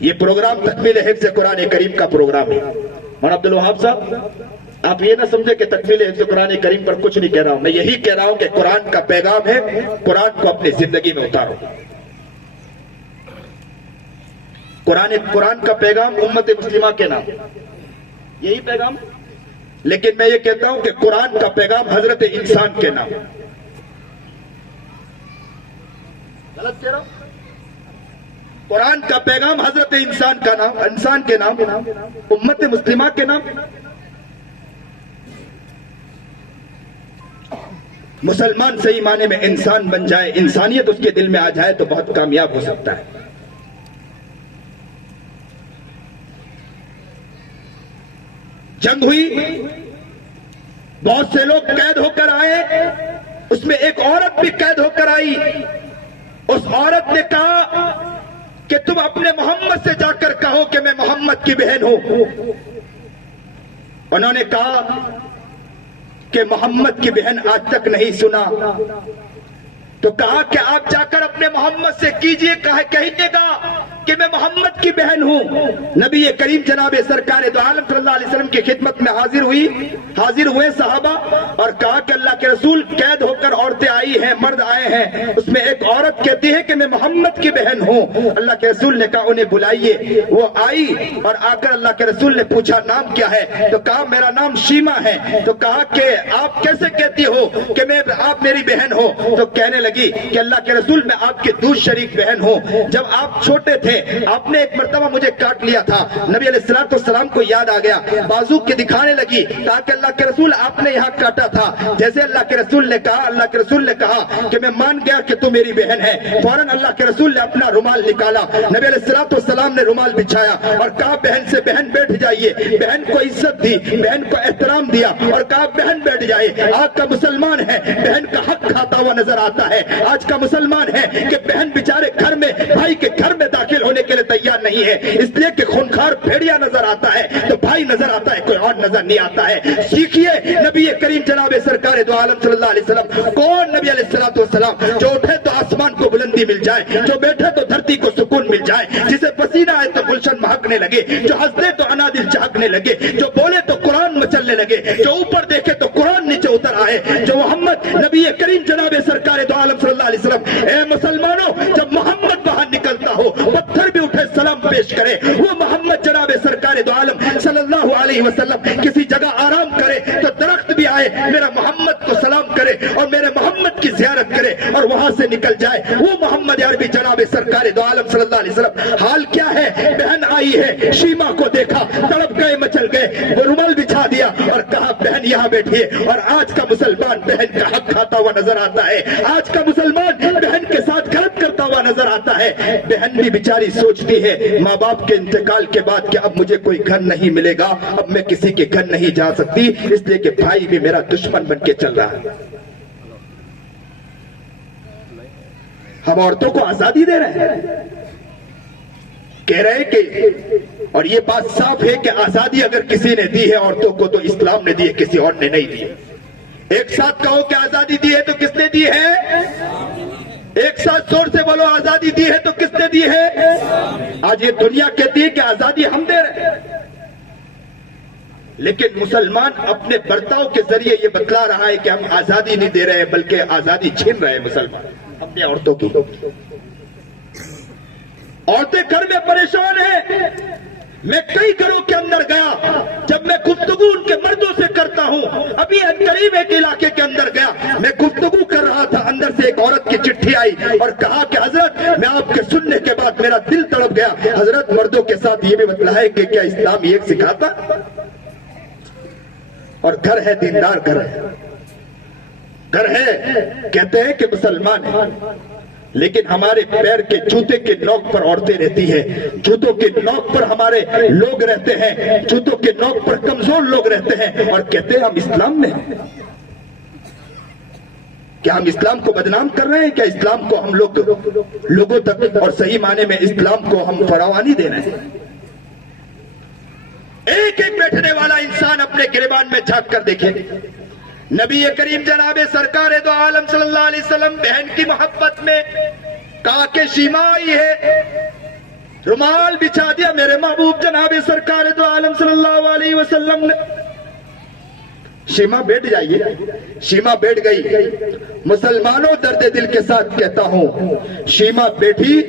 یہ پروگرام تکمیل حفظ قرآن کریم کا پروگرام ہے۔ اور عبدالوہاب صاحب آپ یہ نہ سمجھے کہ تکمیل حفظ قرآن کریم پر کچھ نہیں کہہ رہا ہوں، میں یہی کہہ رہا ہوں کہ قرآن کا پیغام ہے، قرآن کو اپنی زندگی میں اتارو۔ قرآن کا پیغام امت مسلمہ کے نام یہی پیغام، لیکن میں یہ کہتا ہوں کہ قرآن کا پیغام حضرت انسان کے نام۔ غلط کہہ رہا ہوں؟ قرآن کا پیغام حضرت انسان کے نام، امت مسلمہ کے نام۔ مسلمان صحیح معنی میں انسان بن جائے، انسانیت اس کے دل میں آ جائے تو بہت کامیاب ہو سکتا ہے۔ جنگ ہوئی، بہت سے لوگ قید ہو کر آئے، اس میں ایک عورت بھی قید ہو کر آئی۔ اس عورت نے کہا کہ تم اپنے محمد سے جا کر کہو کہ میں محمد کی بہن ہوں۔ انہوں نے کہا کہ محمد کی بہن آج تک نہیں سنا، تو کہا کہ آپ جا کر اپنے محمد سے کیجئے، کہیے گا کہ میں محمد کی بہن ہوں. نبی کریم جناب سرکار دو عالم صلی اللہ علیہ وسلم کی خدمت میں حاضر ہوئے صحابہ اور کہا کہ اللہ کے رسول قید ہو کر عورتیں آئی ہیں, مرد آئے ہیں, اس میں ایک عورت کہتی ہے کہ میں محمد کی بہن ہوں. اللہ کے رسول نے کہا انہیں بلائیے. وہ آئی اور آ کر اللہ کے رسول نے پوچھا نام کیا ہے؟ تو کہا میرا نام شیما ہے. تو کہا کہ آپ کیسے کہتی ہو کہ آپ میری بہن ہو؟ تو کہنے لگی کہ اللہ کے رسول میں آپ کی دودھ شریک بہن ہوں. جب آپ چھوٹے تھے آپ نے ایک مرتبہ مجھے کاٹ لیا تھا. نبی علیہ السلام کو یاد آ گیا, بازو کے دکھانے لگی, کہا کہ اللہ کے رسول آپ نے یہاں کاٹا تھا. جیسے اللہ کے رسول نے کہا کہ میں مان گیا کہ تو میری بہن ہے, فوراً اللہ کے رسول نے اپنا رومال نکالا. نبی علیہ السلام نے رومال بچھایا اور کہا بہن سے بہن بیٹھ جائیے. بہن کو عزت دی, بہن کو احترام دیا اور کہا بہن بیٹھ جائے. آج کا مسلمان ہے بہن کا حق کھاتا ہوا نظر آتا ہے. آج کا مسلمان ہے کہ بہن بیچارے گھر میں بھائی کے گھر میں داخل ہونے کے لیے تیار نہیں ہے, اس لیے کہ خونخوار بھیڑیا نظر آتا ہے تو بھائی نظر آتا ہے, کوئی اور نظر نہیں آتا ہے. سیکھیے نبی کریم جناب سرکار دو عالم صلی اللہ علیہ وسلم. کون نبی علیہ السلام جو اٹھے تو آسمان کو بلندی مل جائے, جو بیٹھے تو دھرتی کو سکون مل جائے, جسے پسینہ آئے تو گلشن مہکنے لگے, جو ہنسے تو انادل چہکنے لگے, جو بولے تو قرآن مچلنے لگے, جو اوپر دیکھے تو قرآن نیچے اتر آئے, جو محمد نبی کریم جناب سرکار دو عالم صلی اللہ علیہ وسلم. اے مسلمانوں, جب محمد باہر نکلتا ہو پتھر بھی اٹھے سلام پیش کرے. وہ محمد جناب سرکار دو عالم صلی اللہ علیہ وسلم کسی جگہ آرام کرے تو درخت بھی آئے میرا محمد کو سلام کرے اور میرے محمد کی زیارت کرے اور وہاں سے نکل جائے. وہ محمد عربی جناب سرکار دو عالم صلی اللہ علیہ وسلم. حال کیا ہے؟ بہن آئی ہے, شیما کو دیکھا, تڑپ گئے, مچل گئے, وہ رومال بچھا دیا اور کہا بہن یہاں بیٹھیے. اور آج کا مسلمان بہن کا حق کھاتا ہوا نظر آتا ہے. آج کا مسلمان بہن کے ساتھ غلط کرتا ہوا نظر آتا ہے. بہن بھی بیچاری سوچتی ہے ماں باپ کے انتقال کے بعد کہ اب مجھے کوئی گھر نہیں ملے گا, اب میں کسی کے گھر نہیں جا سکتی, اس لیے کہ بھائی بھی میرا دشمن بن کے چل رہا ہے. ہم عورتوں کو آزادی دے رہے ہیں, کہہ رہے کہ, اور یہ بات صاف ہے کہ آزادی اگر کسی نے دی ہے عورتوں کو تو اسلام نے دی ہے, کسی اور نے نہیں دی. ایک ساتھ کہو کہ آزادی دی ہے تو کس نے دی ہے؟ ایک ساتھ زور سے بولو آزادی دی ہے تو کس نے دی ہے؟ آج یہ دنیا کہتی ہے کہ آزادی ہم دے رہے ہیں, لیکن مسلمان اپنے برتاؤ کے ذریعے یہ بتلا رہا ہے کہ ہم آزادی نہیں دے رہے بلکہ آزادی چھین رہے ہیں مسلمان اپنے عورتوں کی. عورتیں گھر میں پریشان ہیں. میں کئی گھروں کے اندر گیا, جب میں گفتگو ان کے مردوں سے کرتا ہوں, ابھی قریب ایک علاقے کے اندر گیا, میں گفتگو کر رہا تھا, اندر سے ایک عورت کی چٹھی آئی اور کہا کہ حضرت میں آپ کے سننے کے بعد میرا دل تڑپ گیا. حضرت مردوں کے ساتھ یہ بھی بتلائے کہ کیا اسلام یہ سکھاتا؟ اور گھر ہے دیندار گھر ہے, کہتے ہیں کہ مسلمان ہے, لیکن ہمارے پیر کے جوتے کے نوک پر عورتیں رہتی ہیں, جوتوں کے نوک پر ہمارے لوگ رہتے ہیں, جوتوں کے نوک پر کمزور لوگ رہتے ہیں اور کہتے ہیں ہم اسلام میں ہیں. کیا ہم اسلام کو بدنام کر رہے ہیں؟ کیا اسلام کو ہم لوگوں تک اور صحیح معنی میں اسلام کو ہم فراوانی دے رہے ہیں؟ ایک ایک بیٹھنے والا انسان اپنے گریبان میں جھانک کر دیکھے. نبی کریم جناب سرکار دو عالم صلی اللہ علیہ وسلم بہن کی محبت میں کہا کہ شیما آئی ہے, رومال بچھا دیا. میرے محبوب جناب سرکار دو عالم صلی اللہ علیہ وسلم نے شیما بیٹھ جائیے. شیما بیٹھ گئی. مسلمانوں درد دل کے ساتھ کہتا ہوں, شیما بیٹھی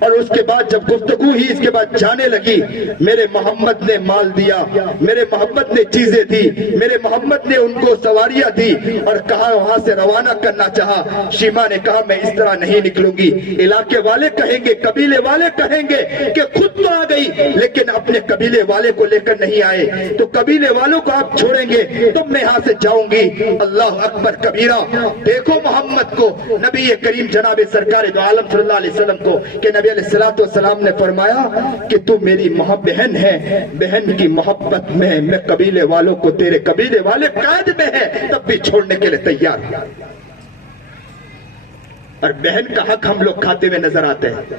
اور اس کے بعد جب گفتگو ہی اس کے بعد جانے لگی, میرے محمد نے مال دیا, میرے محمد نے چیزیں دی, میرے محمد نے ان کو سواریاں دی اور کہا وہاں سے روانہ کرنا چاہا. شیما نے کہا میں اس طرح نہیں نکلوں گی. علاقے والے کہیں گے, قبیلے والے کہیں گے کہ خود تو آ گئی لیکن اپنے قبیلے والے کو لے کر نہیں آئے, تو قبیلے والوں کو آپ چھوڑیں گے تو میں یہاں سے جاؤں گی. اللہ اکبر کبیرہ. دیکھو محمد کو, نبی کریم جناب سرکار دو عالم صلی اللہ علیہ وسلم کو, کہ نبی علیہ السلام نے فرمایا کہ تو میری بہن ہے, بہن کی محبت میں قبیلے والوں کو, تیرے قبیلے والے قید میں ہے تب بھی چھوڑنے کے لیے تیار. اور بہن کا حق ہم لوگ کھاتے ہوئے نظر آتے ہیں.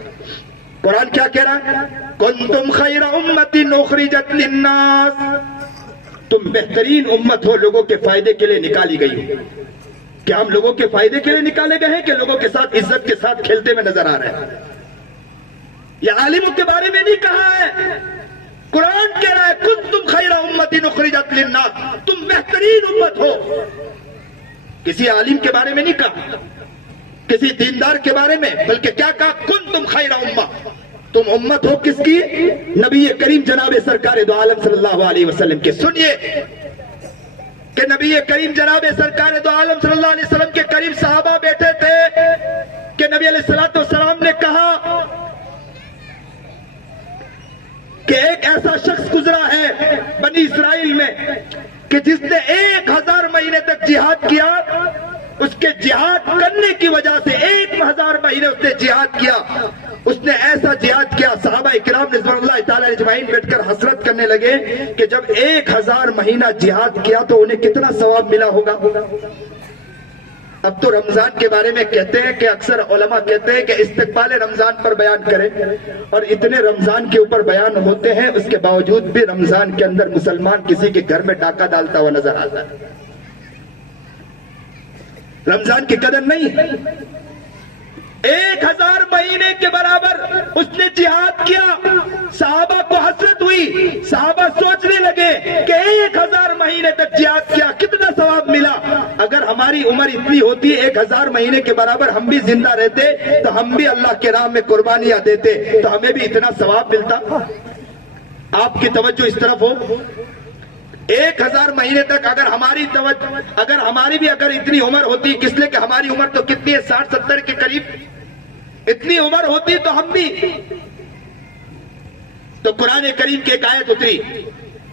قرآن کیا کہہ رہا ہے؟ کنتم خیر امت اخرجت للناس, تم بہترین امت ہو, لوگوں کے فائدے کے لیے نکالی گئی ہو. کیا ہم لوگوں کے فائدے کے لیے نکالے گئے ہیں کہ لوگوں کے ساتھ عزت کے ساتھ کھیلتے ہوئے نظر آ رہے ہیں؟ یہ عالموں کے بارے میں نہیں کہا ہے، قرآن کہہ رہا ہے کنتم خیر امت اخرجت للناس، تم بہترین امت ہو. کسی عالم کے بارے میں نہیں کہا، کسی دیندار کے بارے میں، بلکہ کیا کہا؟ کنتم خیر امت، تم امت ہو کس کی؟ نبی کریم جناب سرکار دو عالم صلی اللہ علیہ وسلم کے. سنیے کہ نبی کریم جناب سرکار دو عالم صلی اللہ علیہ وسلم کے قریب صحابہ بیٹھے تھے کہ نبی علیہ الصلوۃ والسلام نے کہا کہ ایک ایسا شخص گزرا ہے بنی اسرائیل میں کہ جس نے 1000 مہینے تک جہاد کیا. اس کے جہاد کرنے کی وجہ سے 1000 مہینے اس نے جہاد کیا. اس نے ایسا جہاد کیا، صحابہ اکرام رضوان اللہ تعالی اجمعین بیٹھ کر حسرت کرنے لگے کہ جب 1000 مہینہ جہاد کیا تو انہیں کتنا ثواب ملا ہوگا. اب تو رمضان کے بارے میں کہتے ہیں کہ اکثر علماء کہتے ہیں کہ استقبال رمضان پر بیان کریں، اور اتنے رمضان کے اوپر بیان ہوتے ہیں، اس کے باوجود بھی رمضان کے اندر مسلمان کسی کے گھر میں ڈاکہ ڈالتا ہوا نظر آتا ہے. رمضان کی قدر نہیں. 1000 مہینے کے برابر اس نے جہاد کیا. صحابہ کو حسرت ہوئی، صحابہ سوچنے لگے کہ 1000 مہینے تک جہاد کیا، کتنا ثواب ملا. اگر ہماری عمر اتنی ہوتی 1000 مہینے کے برابر ہم بھی زندہ رہتے تو ہم بھی اللہ کے راہ میں قربانیاں دیتے تو ہمیں بھی اتنا ثواب ملتا. آپ کی توجہ اس طرف ہو. 1000 مہینے تک اگر ہماری توجہ، اگر ہماری بھی اگر اتنی عمر ہوتی، کس لیے کہ ہماری عمر تو کتنی ہے 60-70 کے قریب، اتنی عمر ہوتی تو ہم بھی. تو قرآن کریم کی ایک آیت اتری،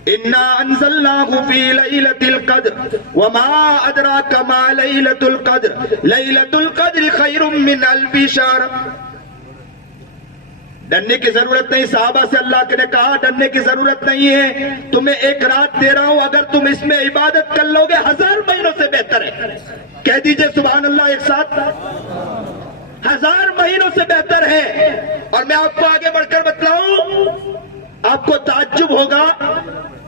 انا انزلناہ فی لیلۃ القدر وما ادراک ما لیلۃ القدر لیلۃ القدر خیر من الف شہر. ڈرنے کی ضرورت نہیں. صحابہ سے اللہ نے کہا ڈرنے کی ضرورت نہیں ہے، تمہیں ایک رات دے رہا ہوں، اگر تم اس میں عبادت کر لو گے 1000 مہینوں سے بہتر ہے. کہہ دیجئے سبحان اللہ ایک ساتھ. 1000 مہینوں سے بہتر ہے. اور میں آپ کو آگے بڑھ کر بتلاؤں، آپ کو تعجب ہوگا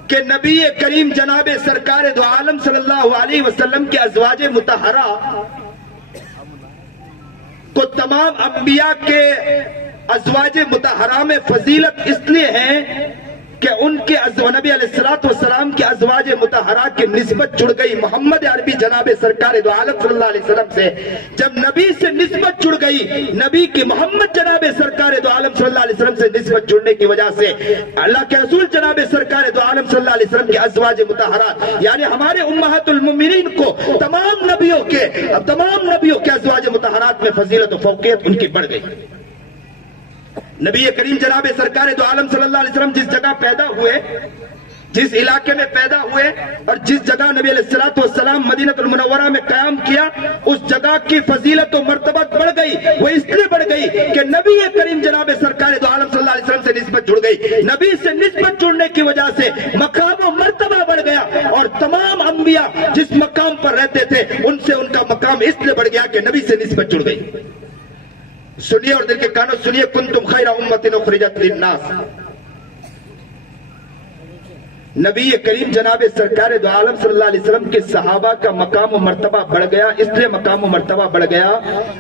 کہ نبی کریم جناب سرکار دو عالم صلی اللہ علیہ وسلم کے ازواج مطہرہ کو تمام انبیاء کے ازواج مطہرہ میں فضیلت اس لیے ہے کہ ان کے نبی علیہ الصلوۃ والسلام کے ازواج مطہرہ کی نسبت جڑ گئی محمد عربی جناب سرکار دو عالم صلی اللہ علیہ وسلم سے. جب نبی سے نسبت جڑ گئی، نبی کی محمد جناب سرکار دو عالم صلی اللہ علیہ وسلم سے نسبت جڑنے کی وجہ سے اللہ کے رسول جناب سرکار دو عالم صلی اللہ علیہ وسلم کے ازواج مطہرات یعنی ہمارے امہات المؤمنین کو تمام نبیوں کے ازواج مطہرات میں فضیلت و فوقیت ان کی بڑھ گئی. نبی کریم جناب سرکار دو عالم صلی اللہ علیہ وسلم جس جگہ پیدا ہوئے، جس علاقے میں پیدا ہوئے اور جس جگہ نبی علیہ الصلوۃ والسلام مدینہ المنورہ میں قیام کیا، اس جگہ کی فضیلت و مرتبت بڑھ گئی. وہ اس لیے بڑھ گئی کہ نبی کریم جناب سرکار دو عالم صلی اللہ علیہ وسلم سے نسبت جڑ گئی. نبی سے نسبت جڑنے کی وجہ سے مقام و مرتبہ بڑھ گیا، اور تمام انبیاء جس مقام پر رہتے تھے ان سے ان کا مقام اس لیے بڑھ گیا کہ نبی سے نسبت جڑ گئی. سنیے اور دل کے کانوں سنیے، کنتم خیر امت اخرجت للناس. نبی کریم جناب سرکار دو عالم صلی اللہ علیہ وسلم کے صحابہ کا مقام و مرتبہ بڑھ گیا. اس لیے مقام و مرتبہ بڑھ گیا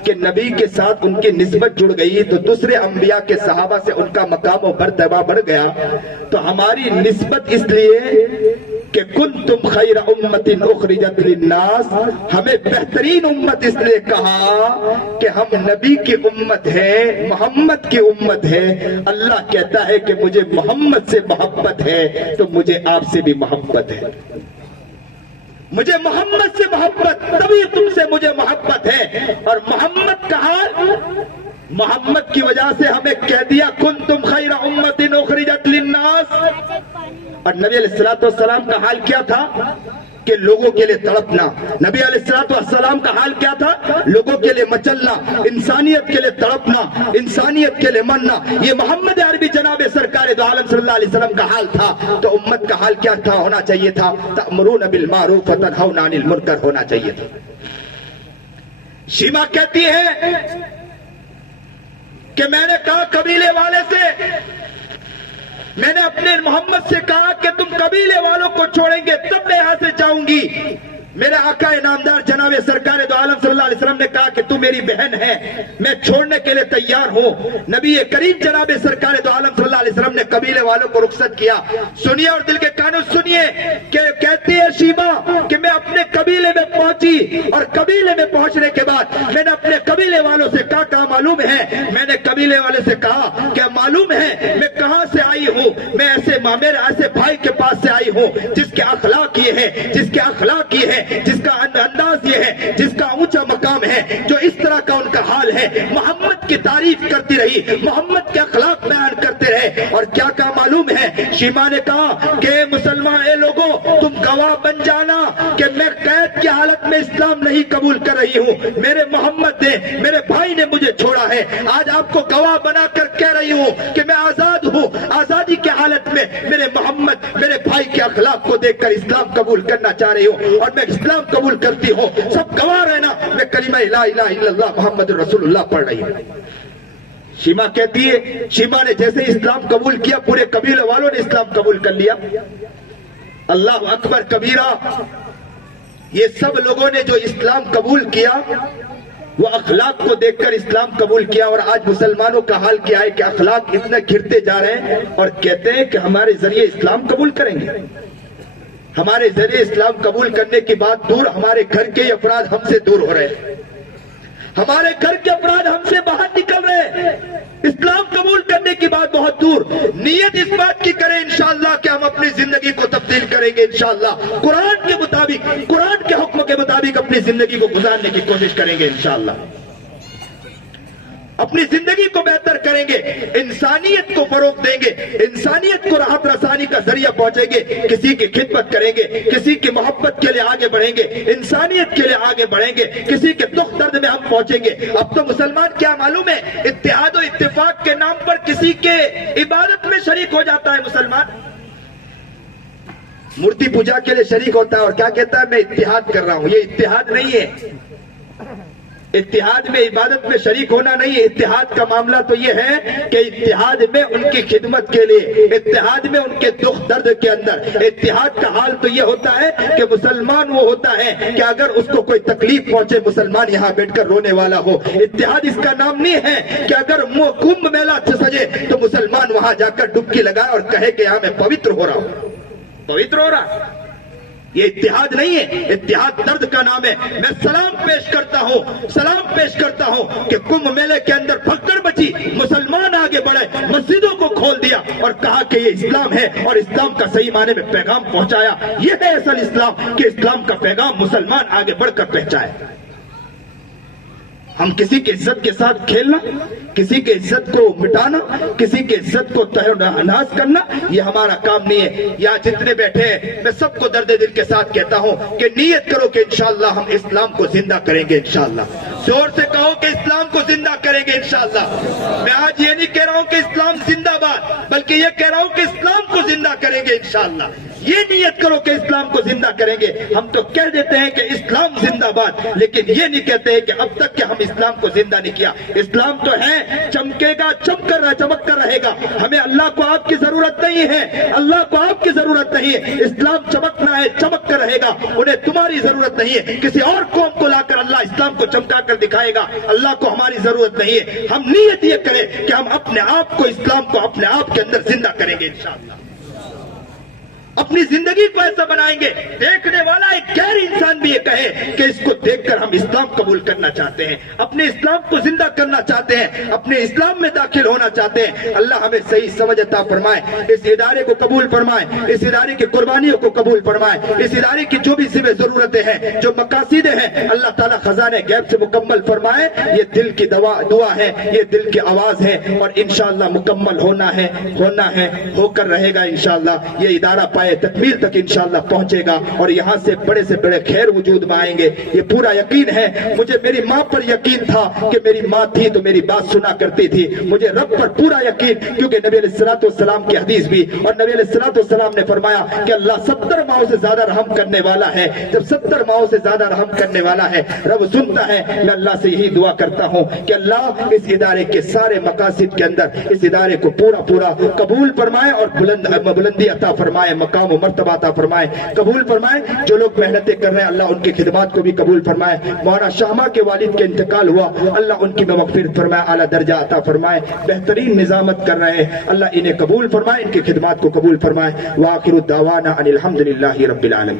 کہ نبی کے ساتھ ان کی نسبت جڑ گئی تو دوسرے انبیاء کے صحابہ سے ان کا مقام و مرتبہ بڑھ گیا. تو ہماری نسبت اس لیے کہ کنتم خیر امت اخرجت للناس، ہمیں بہترین امت اس لیے کہا کہ ہم نبی کی امت ہے، محمد کی امت ہے. اللہ کہتا ہے کہ مجھے محمد سے محبت ہے تو مجھے آپ سے بھی محبت ہے. مجھے محمد سے محبت، تبھی تم سے مجھے محبت ہے. اور محمد کا حال، محمد کی وجہ سے ہمیں کہہ دیا کنتم خیر امت اخرجت للناس. اور نبی علیہ الصلوۃ والسلام کا حال کیا تھا کہ لوگوں کے لیے تڑپنا. نبی علیہ الصلوۃ والسلام کا حال کیا تھا؟ لوگوں کے لیے مچلنا، انسانیت کے لیے تڑپنا، انسانیت کے لیے مرنا. یہ محمد عربی جناب سرکار دو عالم صلی اللہ علیہ وسلم کا حال تھا. تو امت کا حال کیا تھا، ہونا چاہیے تھا تأمرون بالمعروف وتنہون عن المنکر، ہونا چاہیے تھا. شیما کہتی ہے کہ میں نے کہا قبیلے والے سے، میں نے اپنے محمد سے کہا کہ تم قبیلے والوں کو چھوڑیں گے تب میں یہاں سے جاؤں گی. میرے آقا نامدار جناب سرکار دو عالم صلی اللہ علیہ وسلم نے کہا کہ تو میری بہن ہے، میں چھوڑنے کے لیے تیار ہوں۔ نبی کریم جناب سرکار دو عالم صلی اللہ علیہ وسلم نے قبیلے والوں کو رخصت کیا۔ سنیے اور دل کے کانوں سنیے کہ کہتی ہے شیبہ کہ میں اپنے قبیلے میں پہنچی، اور قبیلے میں پہنچنے کے بعد میں نے اپنے قبیلے والوں سے کہا معلوم ہے، میں نے قبیلے والے سے کہا کہ معلوم ہے میں کہاں سے آئی ہوں، میں میرے ایسے بھائی کے پاس سے آئی ہوں جس کے اخلاق یہ ہے، جس کے اخلاق یہ ہے، جس کا انداز یہ ہے، جس کا اونچا مقام ہے، جو اس طرح کا ان کا حال ہے، محمد کی تعریف کرتی رہی، محمد کے اخلاق بیان کرتے رہے۔ اور کیا کہا معلوم ہے؟ شیما نے کہا کہ مسلمان اے لوگوں تم گواہ بن جانا کہ میں قید کی حالت میں اسلام نہیں قبول کر رہی ہوں، میرے محمد نے، میرے بھائی نے مجھے چھوڑا ہے۔ آج آپ کو گواہ بنا کر کہہ رہی ہوں کہ میں آزاد ہوں، آزادی کی حالت میں میرے محمد، میرے بھائی کے اخلاق کو دیکھ کر اسلام قبول کرنا چاہ رہی ہوں، اور میں اسلام قبول کرتی ہوں۔ سب گواہ رہنا میں کلمہ لا الہ الا اللہ محمد رسول اللہ پڑھ رہی ہوں۔ شیما کہتی ہے، شیما نے جیسے اسلام قبول کیا پورے قبیلے والوں نے اسلام قبول کر لیا۔ اللہ اکبر کبیرہ۔ یہ سب لوگوں نے جو اسلام قبول کیا وہ اخلاق کو دیکھ کر اسلام قبول کیا، اور آج مسلمانوں کا حال کیا ہے کہ اخلاق اتنے گرتے جا رہے ہیں اور کہتے ہیں کہ ہمارے ذریعے اسلام قبول کریں گے۔ ہمارے ذریعے اسلام قبول کرنے کی بات دور، ہمارے گھر کے افراد ہم سے دور ہو رہے ہیں، ہمارے گھر کے افراد ہم سے باہر نکل رہے ہیں۔ اسلام قبول کرنے کی بات بہت دور، نیت اس بات کی کریں انشاءاللہ کہ ہم اپنی زندگی کو تبدیل کریں گے انشاءاللہ، قرآن کے مطابق، قرآن کے حکم کے مطابق اپنی زندگی کو گزارنے کی کوشش کریں گے انشاءاللہ، اپنی زندگی کو بہتر کریں گے، انسانیت کو فروغ دیں گے، انسانیت کو راحت رسانی کا ذریعہ پہنچیں گے، کسی کی خدمت کریں گے، کسی کی محبت کے لیے آگے بڑھیں گے، انسانیت کے لیے آگے بڑھیں گے، کسی کے دکھ درد میں ہم پہنچیں گے۔ اب تو مسلمان کیا معلوم ہے، اتحاد و اتفاق کے نام پر کسی کے عبادت میں شریک ہو جاتا ہے مسلمان، مورتی پوجا کے لیے شریک ہوتا ہے اور کیا کہتا ہے میں اتحاد کر رہا ہوں۔ یہ اتحاد نہیں ہے، اتحاد میں عبادت میں شریک ہونا نہیں ہے۔ اتحاد کا معاملہ تو یہ ہے کہ اتحاد میں ان کی خدمت کے لیے، اتحاد میں ان کے دکھ درد کے اندر، اتحاد کا حال تو یہ ہوتا ہے کہ مسلمان وہ ہوتا ہے کہ اگر اس کو کوئی تکلیف پہنچے مسلمان یہاں بیٹھ کر رونے والا ہو۔ اتحاد اس کا نام نہیں ہے کہ اگر کمبھ میلہ سجے تو مسلمان وہاں جا کر ڈبکی لگائے اور کہے کہ یہاں میں پوتر ہو رہا ہوں، پوتر ہو رہا۔ یہ اتحاد نہیں ہے، اتحاد درد کا نام ہے۔ میں سلام پیش کرتا ہوں کہ کمبھ میلے کے اندر بھگدڑ مچی، مسلمان آگے بڑھے، مسجدوں کو کھول دیا اور کہا کہ یہ اسلام ہے، اور اسلام کا صحیح معنی میں پیغام پہنچایا۔ یہ ہے اصل اسلام کہ اسلام کا پیغام مسلمان آگے بڑھ کر پہنچائے۔ ہم کسی کی عزت کے ساتھ کھیلنا، کسی کی عزت کو مٹانا، کسی کی عزت کو تہس کرنا، یہ ہمارا کام نہیں ہے۔ یہاں جتنے بیٹھے ہیں میں سب کو درد دل کے ساتھ کہتا ہوں کہ نیت کرو کہ انشاءاللہ ہم اسلام کو زندہ کریں گے انشاءاللہ۔ زور سے کہو کہ اسلام کو زندہ کریں گے انشاءاللہ۔ میں آج یہ نہیں کہہ رہا ہوں کہ اسلام زندہ باد، بلکہ یہ کہہ رہا ہوں کہ اسلام کو زندہ کریں گے انشاءاللہ۔ یہ نیت کرو کہ اسلام کو زندہ کریں گے۔ ہم تو کہہ دیتے ہیں کہ اسلام زندہ باد، لیکن یہ نہیں کہتے ہیں کہ اب تک کہ ہم اسلام کو زندہ نہیں کیا۔ اسلام تو ہے، چمکے گا، چمک کر رہے گا۔ ہمیں اللہ کو آپ کی ضرورت نہیں ہے، اللہ کو آپ کی ضرورت نہیں ہے۔ اسلام چمکنا ہے، چمک کر رہے گا، انہیں تمہاری ضرورت نہیں ہے۔ کسی اور قوم کو لا کر اللہ اسلام کو چمکا کر دکھائے گا، اللہ کو ہماری ضرورت نہیں ہے۔ ہم نیت یہ کریں کہ ہم اپنے آپ کو، اسلام کو اپنے آپ کے اندر زندہ کریں گے انشاءاللہ، اپنی زندگی کو ایسا بنائیں گے دیکھنے والا ایک غیر انسان بھی یہ کہے کہ اس کو دیکھ کر ہم اسلام قبول کرنا چاہتے ہیں، اپنے اسلام کو زندہ کرنا چاہتے ہیں، اپنے اسلام میں داخل ہونا چاہتے ہیں۔ اللہ ہمیں صحیح سمجھ عطا فرمائے، اس ادارے کو قبول فرمائے، اس ادارے کی قربانیوں کو قبول فرمائے، اس ادارے کی جو بھی ضرورتیں ہیں، جو مقاصد ہیں، اللہ تعالیٰ خزانے غیب سے مکمل فرمائے۔ یہ دل کی دعا ہے، یہ دل کی آواز ہے، اور انشاءاللہ مکمل ہونا ہے، ہو کر رہے گا انشاءاللہ۔ یہ ادارہ پائے تکمیل تک انشاءاللہ پہنچے گا، اور یہاں سے بڑے سے بڑے خیر وجود میں آئیں گے، یہ پورا یقین ہے مجھے۔ میری ماں پر یقین تھا کہ میری ماں تھی تو میری بات سنا کرتی تھی، مجھے رب پر پورا یقین، کیونکہ نبی علیہ الصلوۃ والسلام کی حدیث بھی، اور نبی علیہ الصلوۃ والسلام نے فرمایا کہ اللہ 70 ماہوں سے زیادہ رحم کرنے والا ہے۔ جب 70 ماہوں سے زیادہ رحم کرنے والا ہے، رب سنتا ہے۔ میں اللہ سے یہی دعا کرتا ہوں کہ اللہ اس ادارے کے سارے مقاصد کے اندر اس ادارے کو پورا قبول فرمائے اور بلندی عطا فرمائے، مقام و مرتبہ عطا فرمائے، قبول فرمائے۔ جو لوگ محنتیں کر رہے ہیں اللہ ان کی خدمات کو بھی قبول فرمائے۔ مولانا شاہمہ کے والد کے انتقال ہوا، اللہ ان کی مغفرت فرمائے، اعلیٰ درجہ عطا فرمائے۔ بہترین نظامت کر رہے ہیں، اللہ انہیں قبول فرمائے، ان کی خدمات کو قبول فرمائے۔ وآخر الدعوانا ان الحمد للہ رب العالمین۔